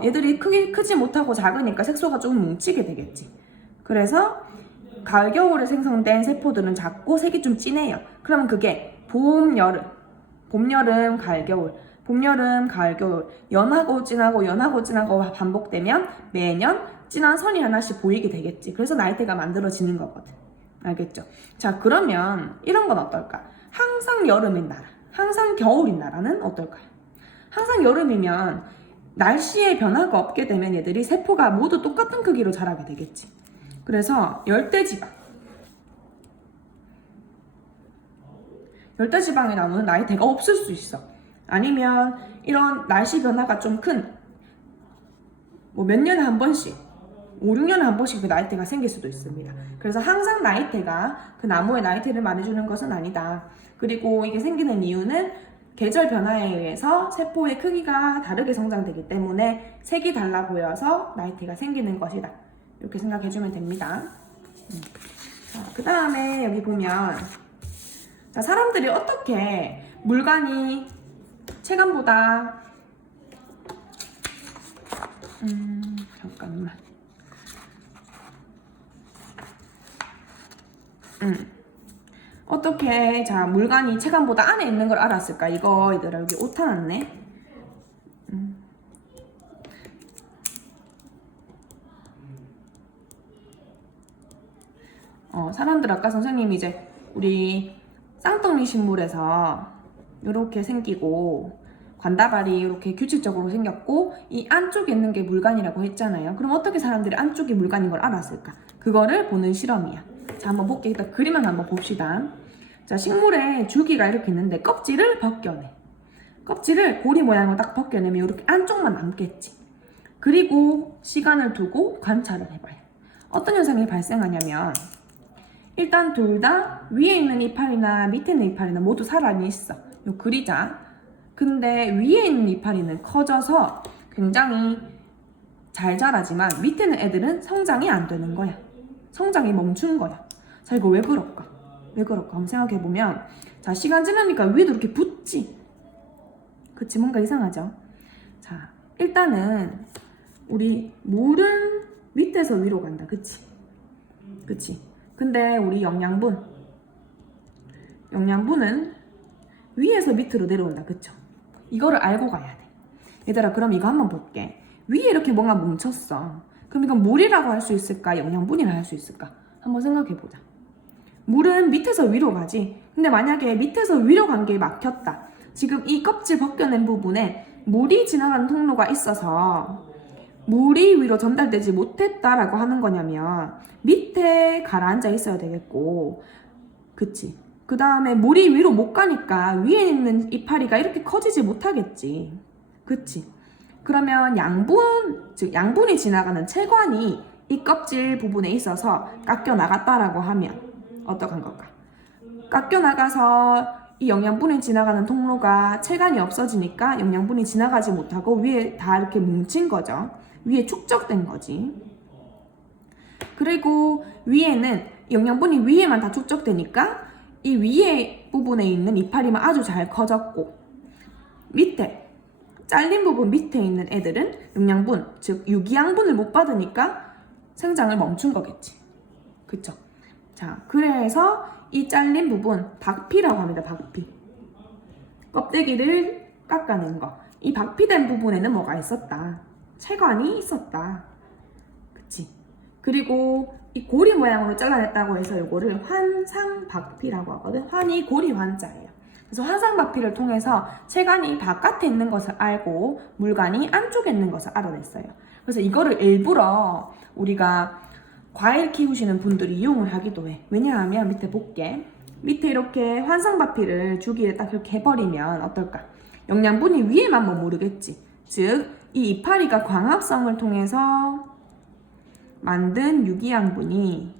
얘들이 크지 못하고 작으니까 색소가 좀 뭉치게 되겠지. 그래서 가을, 겨울에 생성된 세포들은 작고 색이 좀 진해요. 그러면 그게 봄, 여름, 가을, 겨울, 봄, 여름, 가을, 겨울 연하고 진하고 반복되면 매년 진한 선이 하나씩 보이게 되겠지. 그래서 나이테가 만들어지는 거거든. 알겠죠? 자, 그러면 이런 건 어떨까? 항상 여름인 나라, 항상 겨울인 나라는 어떨까요? 항상 여름이면 날씨의 변화가 없게 되면 얘들이 세포가 모두 똑같은 크기로 자라게 되겠지. 그래서 열대지방의 나무는 나이테가 없을 수 있어. 아니면 이런 날씨 변화가 좀 큰, 뭐 몇 년에 한 번씩, 5, 6년에 한 번씩 그 나이테가 생길 수도 있습니다. 그래서 항상 나이테가 그 나무의 나이테를 말해주는 것은 아니다. 그리고 이게 생기는 이유는 계절 변화에 의해서 세포의 크기가 다르게 성장되기 때문에 색이 달라 보여서 나이테가 생기는 것이다. 이렇게 생각해주면 됩니다. 그 다음에 여기 보면 자, 사람들이 어떻게 물간이 체감보다 잠깐만 어떻게 자 물간이 체감보다 안에 있는 걸 알았을까? 이거 얘들아 여기 오타 났네. 사람들 아까 선생님이 이제 우리 쌍둥이 식물에서 이렇게 생기고 관다발이 이렇게 규칙적으로 생겼고 이 안쪽에 있는 게 물간이라고 했잖아요. 그럼 어떻게 사람들이 안쪽이 물간인 걸 알았을까? 그거를 보는 실험이야. 자, 한번 볼게요. 일단 그림을 한번 봅시다. 자, 식물에 줄기가 이렇게 있는데 껍질을 벗겨내. 껍질을 고리 모양으로 딱 벗겨내면 이렇게 안쪽만 남겠지. 그리고 시간을 두고 관찰을 해봐요. 어떤 현상이 발생하냐면 일단 둘 다 위에 있는 이파리나 밑에 있는 이파리나 모두 사람이 있어. 요 그리자. 근데 위에 있는 이파리는 커져서 굉장히 잘 자라지만 밑에 있는 애들은 성장이 안 되는 거야. 성장이 멈춘 거야. 자, 이거 왜 그럴까? 왜 그럴까? 한번 생각해보면 자, 시간 지나니까 위에도 이렇게 붙지? 그치? 뭔가 이상하죠? 자, 일단은 우리 물은 밑에서 위로 간다. 그치? 그치? 근데 우리 영양분은 위에서 밑으로 내려온다. 그쵸? 이거를 알고 가야 돼. 얘들아, 그럼 이거 한번 볼게. 위에 이렇게 뭔가 뭉쳤어. 그럼 이건 물이라고 할 수 있을까? 영양분이라고 할 수 있을까? 한번 생각해보자. 물은 밑에서 위로 가지. 근데 만약에 밑에서 위로 간 게 막혔다. 지금 이 껍질 벗겨낸 부분에 물이 지나가는 통로가 있어서 물이 위로 전달되지 못했다라고 하는 거냐면 밑에 가라앉아 있어야 되겠고, 그치? 그 다음에 물이 위로 못 가니까 위에 있는 이파리가 이렇게 커지지 못하겠지. 그치? 그러면 즉 양분이 지나가는 체관이 이 껍질 부분에 있어서 깎여 나갔다라고 하면 어떡한 걸까? 깎여 나가서 이 영양분이 지나가는 통로가 체관이 없어지니까 영양분이 지나가지 못하고 위에 다 이렇게 뭉친 거죠. 위에 축적된 거지. 그리고 위에는 영양분이 위에만 다 축적되니까 이 위에 부분에 있는 이파리만 아주 잘 커졌고 밑에 잘린 부분 밑에 있는 애들은 영양분, 즉 유기양분을 못 받으니까 생장을 멈춘 거겠지. 그쵸? 자, 그래서 이 잘린 부분 박피라고 합니다. 박피. 껍데기를 깎아낸 거. 이 박피된 부분에는 뭐가 있었다? 체관이 있었다. 그치? 그리고 이 고리 모양으로 잘라냈다고 해서 이거를 환상박피라고 하거든. 환이 고리 환자예요. 그래서 환상박피를 통해서 체관이 바깥에 있는 것을 알고 물관이 안쪽에 있는 것을 알아냈어요. 그래서 이거를 일부러 우리가 과일 키우시는 분들이 이용을 하기도 해. 왜냐하면 밑에 볼게. 밑에 이렇게 환상박피를 주기에 딱 이렇게 해버리면 어떨까? 영양분이 위에만 머무르겠지. 즉, 이 이파리가 광합성을 통해서 만든 유기양분이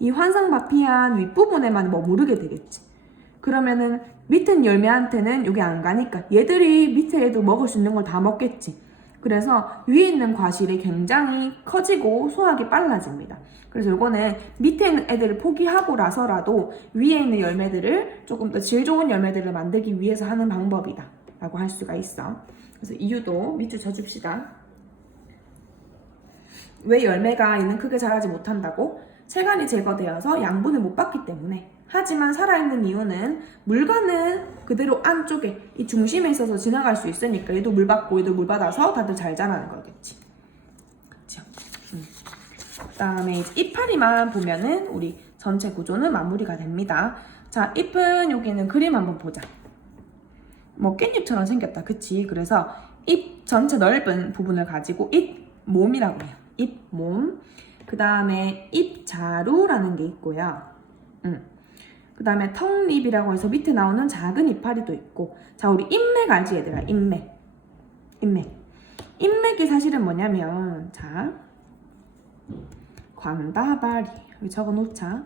이 환상박피한 윗부분에만 머무르게 되겠지. 그러면은 밑에 열매한테는 여기 안 가니까 얘들이 밑에 애도 먹을 수 있는 걸 다 먹겠지. 그래서 위에 있는 과실이 굉장히 커지고 소화하기 빨라집니다. 그래서 이거는 밑에 있는 애들을 포기하고 나서라도 위에 있는 열매들을 조금 더 질 좋은 열매들을 만들기 위해서 하는 방법이다 라고 할 수가 있어. 그래서 이유도 밑줄 쳐줍시다. 왜 열매가 있는 크게 자라지 못한다고? 체관이 제거되어서 양분을 못 받기 때문에. 하지만 살아있는 이유는 물관은 그대로 안쪽에 이 중심에 있어서 지나갈 수 있으니까 얘도 물 받고 얘도 물 받아서 다들 잘 자라는 거겠지. 그쵸? 그 다음에 이파리만 보면은 우리 전체 구조는 마무리가 됩니다. 자, 잎은 여기는 그림 한번 보자. 뭐 깻잎처럼 생겼다. 그치? 그래서 잎 입 전체 넓은 부분을 가지고 잇몸이라고 해요. 잇몸. 그 다음에 입자루라는 게 있고요. 그 다음에 턱립이라고 해서 밑에 나오는 작은 이파리도 있고. 자, 우리 인맥 알지 얘들아? 인맥. 인맥이 사실은 뭐냐면, 자, 관다발이. 여기 적어 놓자.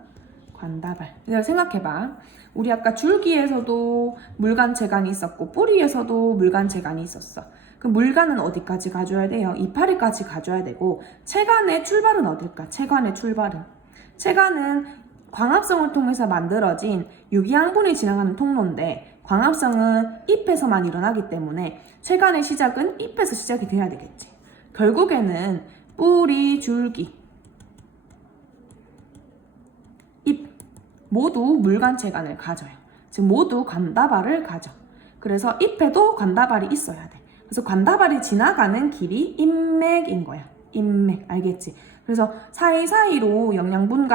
관다발. 그냥 생각해봐. 우리 아까 줄기에서도 물간체관이 있었고 뿌리에서도 물간체관이 있었어. 그 물간은 어디까지 가줘야 돼요? 이파리까지 가줘야 되고, 체관의 출발은 어딜까? 체관의 출발은 광합성을 통해서 만들어진 유기양분이 지나가는 통로인데, 광합성은 잎에서만 일어나기 때문에 체관의 시작은 잎에서 시작이 돼야 되겠지. 결국에는 뿌리, 줄기, 잎 모두 물간체관을 가져요. 즉 모두 관다발을 가져. 그래서 잎에도 관다발이 있어야 돼. 그래서 관다발이 지나가는 길이 인맥인 거야. 인맥. 알겠지? 그래서 사이사이로 영양분을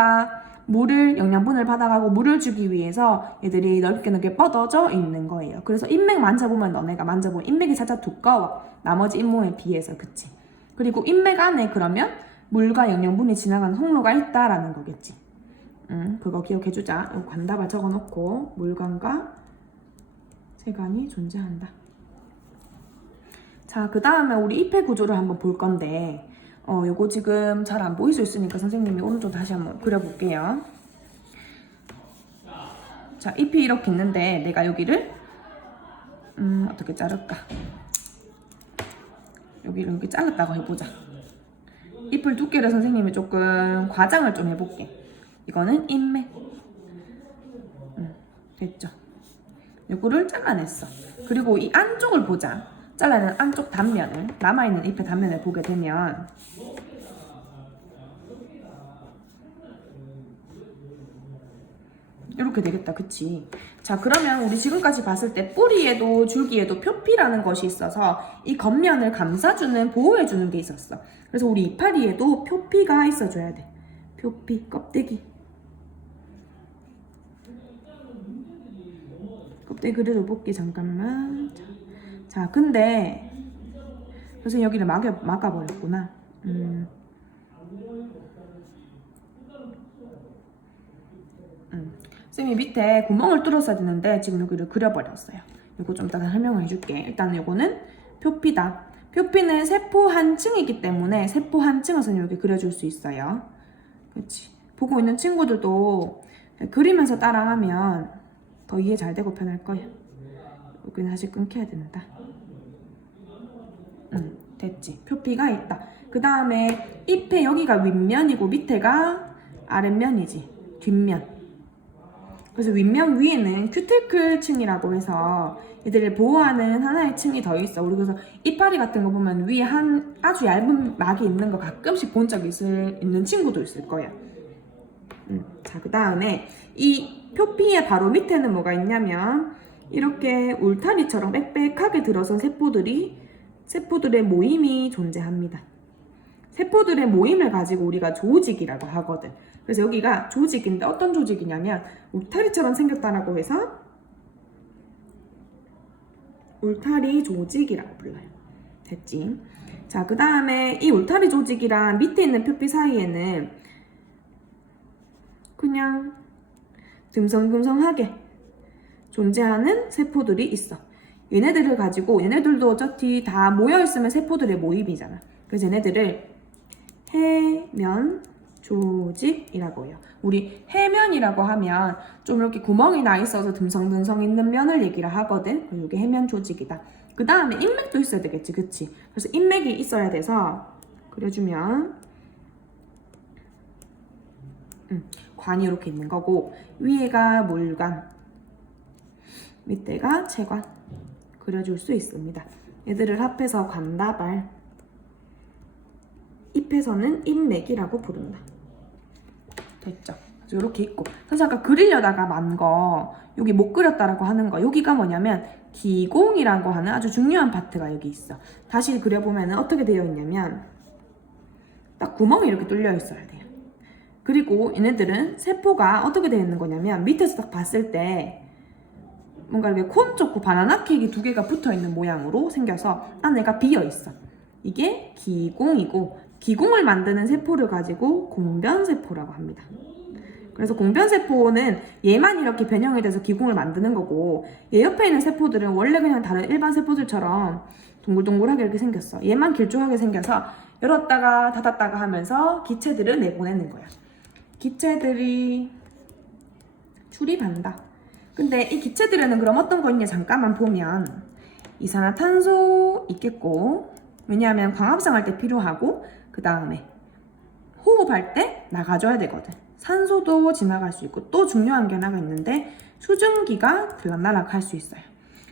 받아가고 물을 주기 위해서 얘들이 넓게 뻗어져 있는 거예요. 그래서 인맥 만져보면 너네가 만져보면 인맥이 살짝 두꺼워. 나머지 잇몸에 비해서. 그치? 그리고 인맥 안에 그러면 물과 영양분이 지나가는 통로가 있다라는 거겠지. 그거 기억해주자. 관다발 적어놓고 물관과 체관이 존재한다. 자, 그 다음에 우리 잎의 구조를 한번 볼 건데, 요거 지금 잘 안 보일 수 있으니까 선생님이 오른쪽 다시 한번 그려볼게요. 자, 잎이 이렇게 있는데 내가 여기를 어떻게 자를까? 여기를 이렇게 잘랐다고 해보자. 잎을 두께를 선생님이 조금 과장을 좀 해볼게. 이거는 인맥. 됐죠? 요거를 잘라냈어. 그리고 이 안쪽을 보자. 잘라낸 안쪽 단면을, 남아있는 잎의 단면을 보게 되면 이렇게 되겠다. 그치? 자, 그러면 우리 지금까지 봤을 때 뿌리에도 줄기에도 표피라는 것이 있어서 이 겉면을 감싸주는, 보호해주는 게 있었어. 그래서 우리 이파리에도 표피가 있어줘야 돼. 표피, 껍데기. 껍데기 그려볼게. 잠깐만. 자, 근데 그래서 여기를 막아버렸구나. 쌤이 밑에 구멍을 뚫었어야 되는데 지금 여기를 그려버렸어요. 이거 좀 이따가 설명을 해줄게. 일단 이거는 표피다. 표피는 세포 한 층이기 때문에 세포 한 층을 선생님 여기 그려줄 수 있어요. 그렇지. 보고 있는 친구들도 그리면서 따라하면 더 이해 잘 되고 편할 거야. 여기는 다시 끊겨야 된다. 됐지. 표피가 있다. 그 다음에 잎의 여기가 윗면이고 밑에가 아랫면이지. 뒷면. 그래서 윗면 위에는 큐티클 층이라고 해서 얘들을 보호하는 하나의 층이 더 있어. 우리 그래서 이파리 같은 거 보면 위에 한 아주 얇은 막이 있는 거 가끔씩 본 적 있는 친구도 있을 거야. 자, 그 다음에 이 표피의 바로 밑에는 뭐가 있냐면 이렇게 울타리처럼 빽빽하게 들어선 세포들의 모임이 존재합니다. 세포들의 모임을 가지고 우리가 조직이라고 하거든. 그래서 여기가 조직인데 어떤 조직이냐면 울타리처럼 생겼다라고 해서 울타리 조직이라고 불러요. 됐지? 자, 그 다음에 이 울타리 조직이랑 밑에 있는 표피 사이에는 그냥 듬성듬성하게 존재하는 세포들이 있어. 얘네들을 가지고, 얘네들도 어차피 다 모여있으면 세포들의 모임이잖아. 그래서 얘네들을 해면 조직이라고 해요. 우리 해면이라고 하면 좀 이렇게 구멍이 나 있어서 듬성듬성 있는 면을 얘기를 하거든. 이게 해면 조직이다. 그 다음에 인맥도 있어야 되겠지, 그치? 그래서 인맥이 있어야 돼서 그려주면 관이 이렇게 있는 거고, 위에가 물관, 밑에가 체관 그려줄 수 있습니다. 얘들을 합해서 관다발, 잎에서는 인맥이라고 부른다. 됐죠? 그래서 이렇게 있고, 사실 아까 그리려다가 만 거, 여기 못 그렸다라고 하는 거, 여기가 뭐냐면 기공이라고 하는 아주 중요한 파트가 여기 있어. 다시 그려보면 어떻게 되어 있냐면 딱 구멍이 이렇게 뚫려 있어야 돼요. 그리고 얘네들은 세포가 어떻게 되어 있는 거냐면 밑에서 딱 봤을 때 뭔가 이렇게 콘 초코 바나나 케이크 두 개가 붙어있는 모양으로 생겨서 안에가 비어있어. 이게 기공이고, 기공을 만드는 세포를 가지고 공변세포라고 합니다. 그래서 공변세포는 얘만 이렇게 변형이 돼서 기공을 만드는 거고, 얘 옆에 있는 세포들은 원래 그냥 다른 일반 세포들처럼 동글동글하게 이렇게 생겼어. 얘만 길쭉하게 생겨서 열었다가 닫았다가 하면서 기체들을 내보내는 거야. 기체들이 출입한다. 근데 이 기체들에는 그럼 어떤 거 있냐 잠깐만 보면 이산화탄소 있겠고, 왜냐하면 광합성할 때 필요하고, 그 다음에 호흡할 때 나가줘야 되거든. 산소도 지나갈 수 있고, 또 중요한 게 하나가 있는데 수증기가 들락날락할 수 있어요.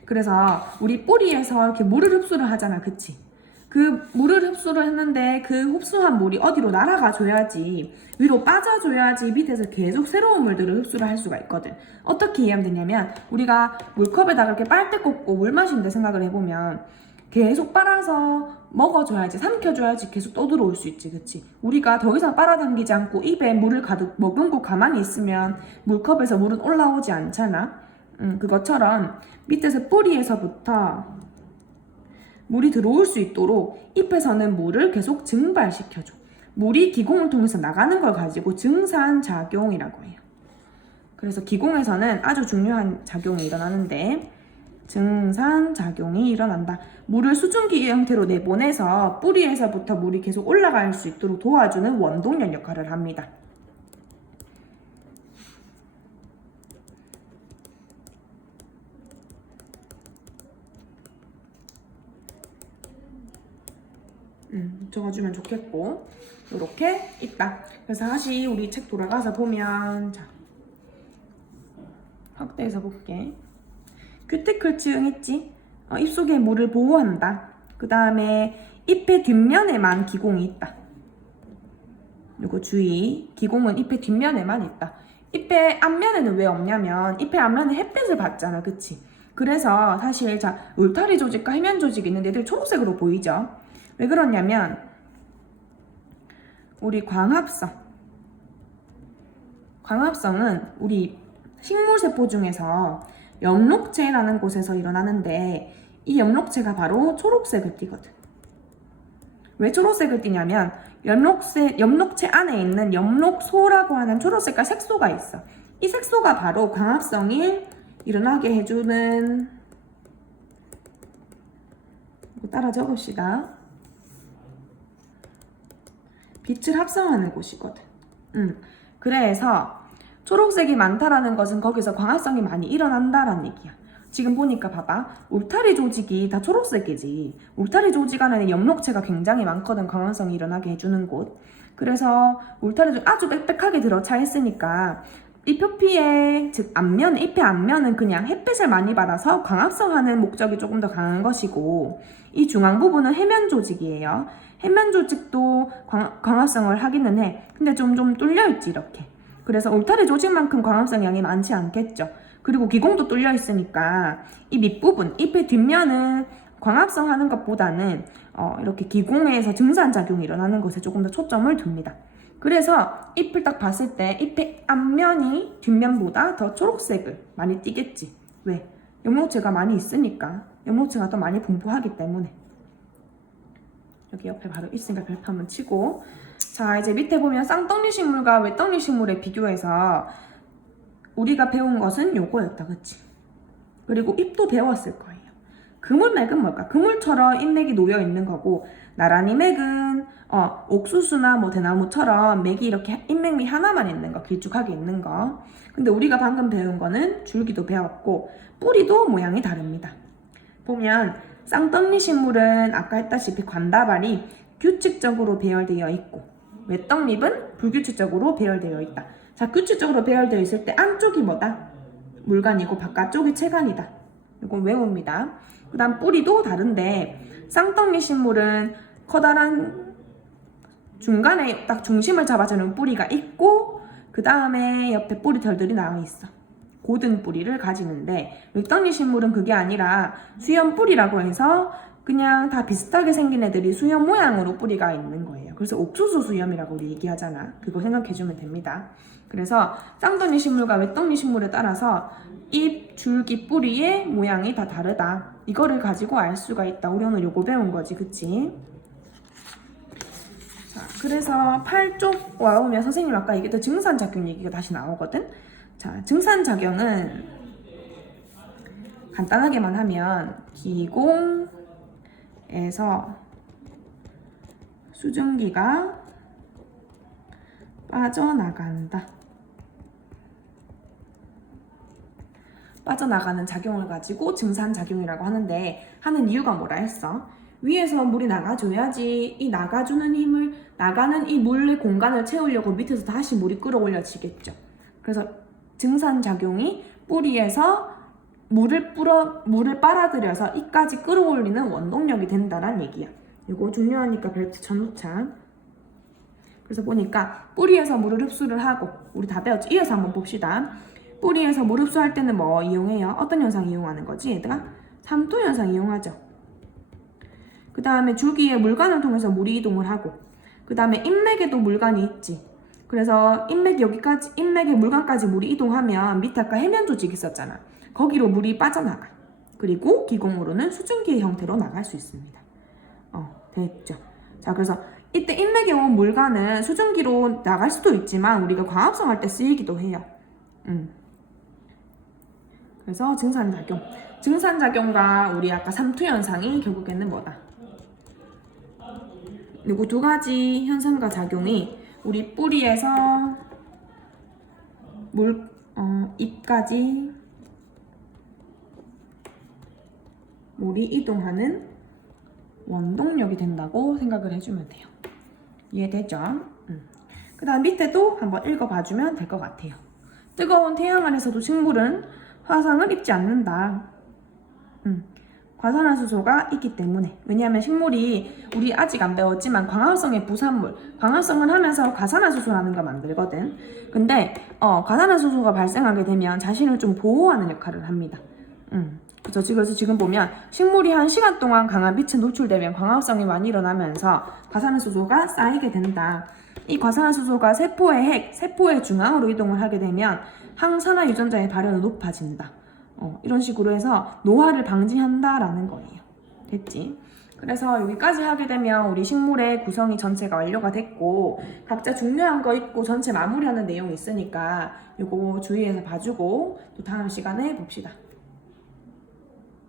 그래서 우리 뿌리에서 이렇게 물을 흡수를 하잖아, 그치? 그 물을 흡수를 했는데 그 흡수한 물이 어디로 날아가 줘야지, 위로 빠져줘야지 밑에서 계속 새로운 물들을 흡수를 할 수가 있거든. 어떻게 이해하면 되냐면, 우리가 물컵에다가 이렇게 빨대 꽂고 물 마시는데 생각을 해보면 계속 빨아서 먹어줘야지, 삼켜줘야지 계속 떠들어올 수 있지, 그치? 우리가 더 이상 빨아당기지 않고 입에 물을 가득 머금고 가만히 있으면 물컵에서 물은 올라오지 않잖아. 그것처럼 밑에서 뿌리에서부터 물이 들어올 수 있도록 잎에서는 물을 계속 증발시켜줘. 물이 기공을 통해서 나가는 걸 가지고 증산작용이라고 해요. 그래서 기공에서는 아주 중요한 작용이 일어나는데, 증산작용이 일어난다. 물을 수증기 형태로 내보내서 뿌리에서부터 물이 계속 올라갈 수 있도록 도와주는 원동력 역할을 합니다. 적어주면 좋겠고, 이렇게 있다. 그래서 다시 우리 책 돌아가서 보면, 자, 확대해서 볼게. 큐티클층 있지? 입속에 물을 보호한다. 그 다음에 잎의 뒷면에만 기공이 있다. 그리고 주의, 기공은 잎의 뒷면에만 있다. 잎의 앞면에는 왜 없냐면, 잎의 앞면에 햇빛을 받잖아, 그치? 그래서 사실 자, 울타리 조직과 해면 조직이 있는데 얘들 초록색으로 보이죠? 왜 그러냐면, 우리 광합성은 우리 식물세포 중에서 엽록체라는 곳에서 일어나는데, 이 엽록체가 바로 초록색을 띠거든. 왜 초록색을 띠냐면, 엽록체 안에 있는 엽록소라고 하는 초록색깔 색소가 있어. 이 색소가 바로 광합성이 일어나게 해주는, 따라 적읍시다. 빛을 합성하는 곳이거든. 그래서 초록색이 많다라는 것은 거기서 광합성이 많이 일어난다라는 얘기야. 지금 보니까 봐봐. 울타리 조직이 다 초록색이지. 울타리 조직 안에는 엽록체가 굉장히 많거든. 광합성이 일어나게 해주는 곳. 그래서 울타리 조직 아주 빽빽하게 들어차 있으니까 이 표피의, 즉 앞면, 잎의 앞면은 그냥 햇빛을 많이 받아서 광합성하는 목적이 조금 더 강한 것이고, 이 중앙 부분은 해면 조직이에요. 해면 조직도 광합성을 하기는 해. 근데 좀 뚫려있지, 이렇게. 그래서 울타리 조직만큼 광합성 양이 많지 않겠죠. 그리고 기공도 뚫려 있으니까 이 밑부분, 잎의 뒷면은 광합성 하는 것보다는 이렇게 기공에서 증산작용이 일어나는 것에 조금 더 초점을 둡니다. 그래서 잎을 딱 봤을 때 잎의 앞면이 뒷면보다 더 초록색을 많이 띠겠지. 왜? 엽록체가 많이 있으니까. 엽록체가 더 많이 분포하기 때문에. 여기 옆에 바로 있으니까 별표 한번 치고, 자, 이제 밑에 보면 쌍떡니 식물과 외떡니 식물에 비교해서 우리가 배운 것은 요거였다, 그치? 그리고 잎도 배웠을 거예요. 그물맥은 뭘까? 그물처럼 잎맥이 놓여 있는 거고, 나란히 맥은 옥수수나 뭐 대나무처럼 맥이 이렇게 잎맥이 하나만 있는 거, 길쭉하게 있는 거. 근데 우리가 방금 배운 거는 줄기도 배웠고, 뿌리도 모양이 다릅니다. 보면 쌍떡니 식물은 아까 했다시피 관다발이 규칙적으로 배열되어 있고, 외떡잎은 불규칙적으로 배열되어 있다. 자, 규칙적으로 배열되어 있을 때 안쪽이 뭐다? 물간이고 바깥쪽이 채간이다. 이건 외웁니다. 그 다음 뿌리도 다른데, 쌍떡니 식물은 커다란 중간에 딱 중심을 잡아주는 뿌리가 있고, 그 다음에 옆에 뿌리털들이 나와 있어. 고든 뿌리를 가지는데, 외떡니 식물은 그게 아니라 수염 뿌리라고 해서 그냥 다 비슷하게 생긴 애들이 수염 모양으로 뿌리가 있는 거예요. 위험이에요. 그래서 옥수수 위험이라고 우리 얘기하잖아. 그거 생각해주면 됩니다. 그래서 쌍둥이 식물과 외덩이 식물에 따라서 잎, 줄기, 뿌리의 모양이 다 다르다. 이거를 가지고 알 수가 있다. 우리 오늘 요거 배운 거지, 그치? 자, 그래서 8쪽 와오면 선생님 아까 얘기했던 증산작용 얘기가 다시 나오거든? 자, 증산작용은 간단하게만 하면 기공에서 수증기가 빠져나간다. 빠져나가는 작용을 가지고 증산작용이라고 하는데 하는 이유가 뭐라 했어? 위에서 물이 나가줘야지 이 나가주는 힘을 나가는 이 물의 공간을 채우려고 밑에서 다시 물이 끌어올려지겠죠. 그래서 증산작용이 뿌리에서 물을 빨아들여서 이까지 끌어올리는 원동력이 된다는 얘기야. 이거 중요하니까 벨트 쳐놓자. 그래서 보니까 뿌리에서 물을 흡수를 하고 우리 다 배웠죠? 이어서 한번 봅시다. 뿌리에서 물 흡수할 때는 뭐 이용해요? 어떤 현상 이용하는 거지 얘들아? 삼투 현상 이용하죠. 그 다음에 줄기에 물관을 통해서 물이 이동을 하고 그 다음에 인맥에도 물관이 있지. 그래서 인맥의 물관까지 물이 이동하면 밑에 아까 해면 조직이 있었잖아. 거기로 물이 빠져나가. 그리고 기공으로는 수증기의 형태로 나갈 수 있습니다. 됐죠. 자, 그래서 이때 인맥에 온 물관은 수증기로 나갈 수도 있지만 우리가 광합성 할 때 쓰이기도 해요. 그래서 증산작용과 우리 아까 삼투 현상이 결국에는 뭐다? 그리고 두 가지 현상과 작용이 우리 뿌리에서 잎까지 물이 이동하는 원동력이 된다고 생각을 해주면 돼요. 이해되죠? 그 다음 밑에도 한번 읽어봐주면 될 것 같아요. 뜨거운 태양 아래서도 식물은 화상을 입지 않는다. 과산화수소가 있기 때문에. 왜냐하면 식물이 우리 아직 안 배웠지만 광합성의 부산물, 광합성을 하면서 과산화수소라는 걸 만들거든. 근데 과산화수소가 발생하게 되면 자신을 좀 보호하는 역할을 합니다. 그래서 지금 보면 식물이 한 시간 동안 강한 빛에 노출되면 광합성이 많이 일어나면서 과산화수소가 쌓이게 된다. 이 과산화수소가 세포의 중앙으로 이동을 하게 되면 항산화 유전자의 발현은 높아진다. 이런 식으로 해서 노화를 방지한다라는 거예요. 됐지? 그래서 여기까지 하게 되면 우리 식물의 구성이 전체가 완료가 됐고 각자 중요한 거 있고 전체 마무리하는 내용이 있으니까 이거 주의해서 봐주고 또 다음 시간에 봅시다.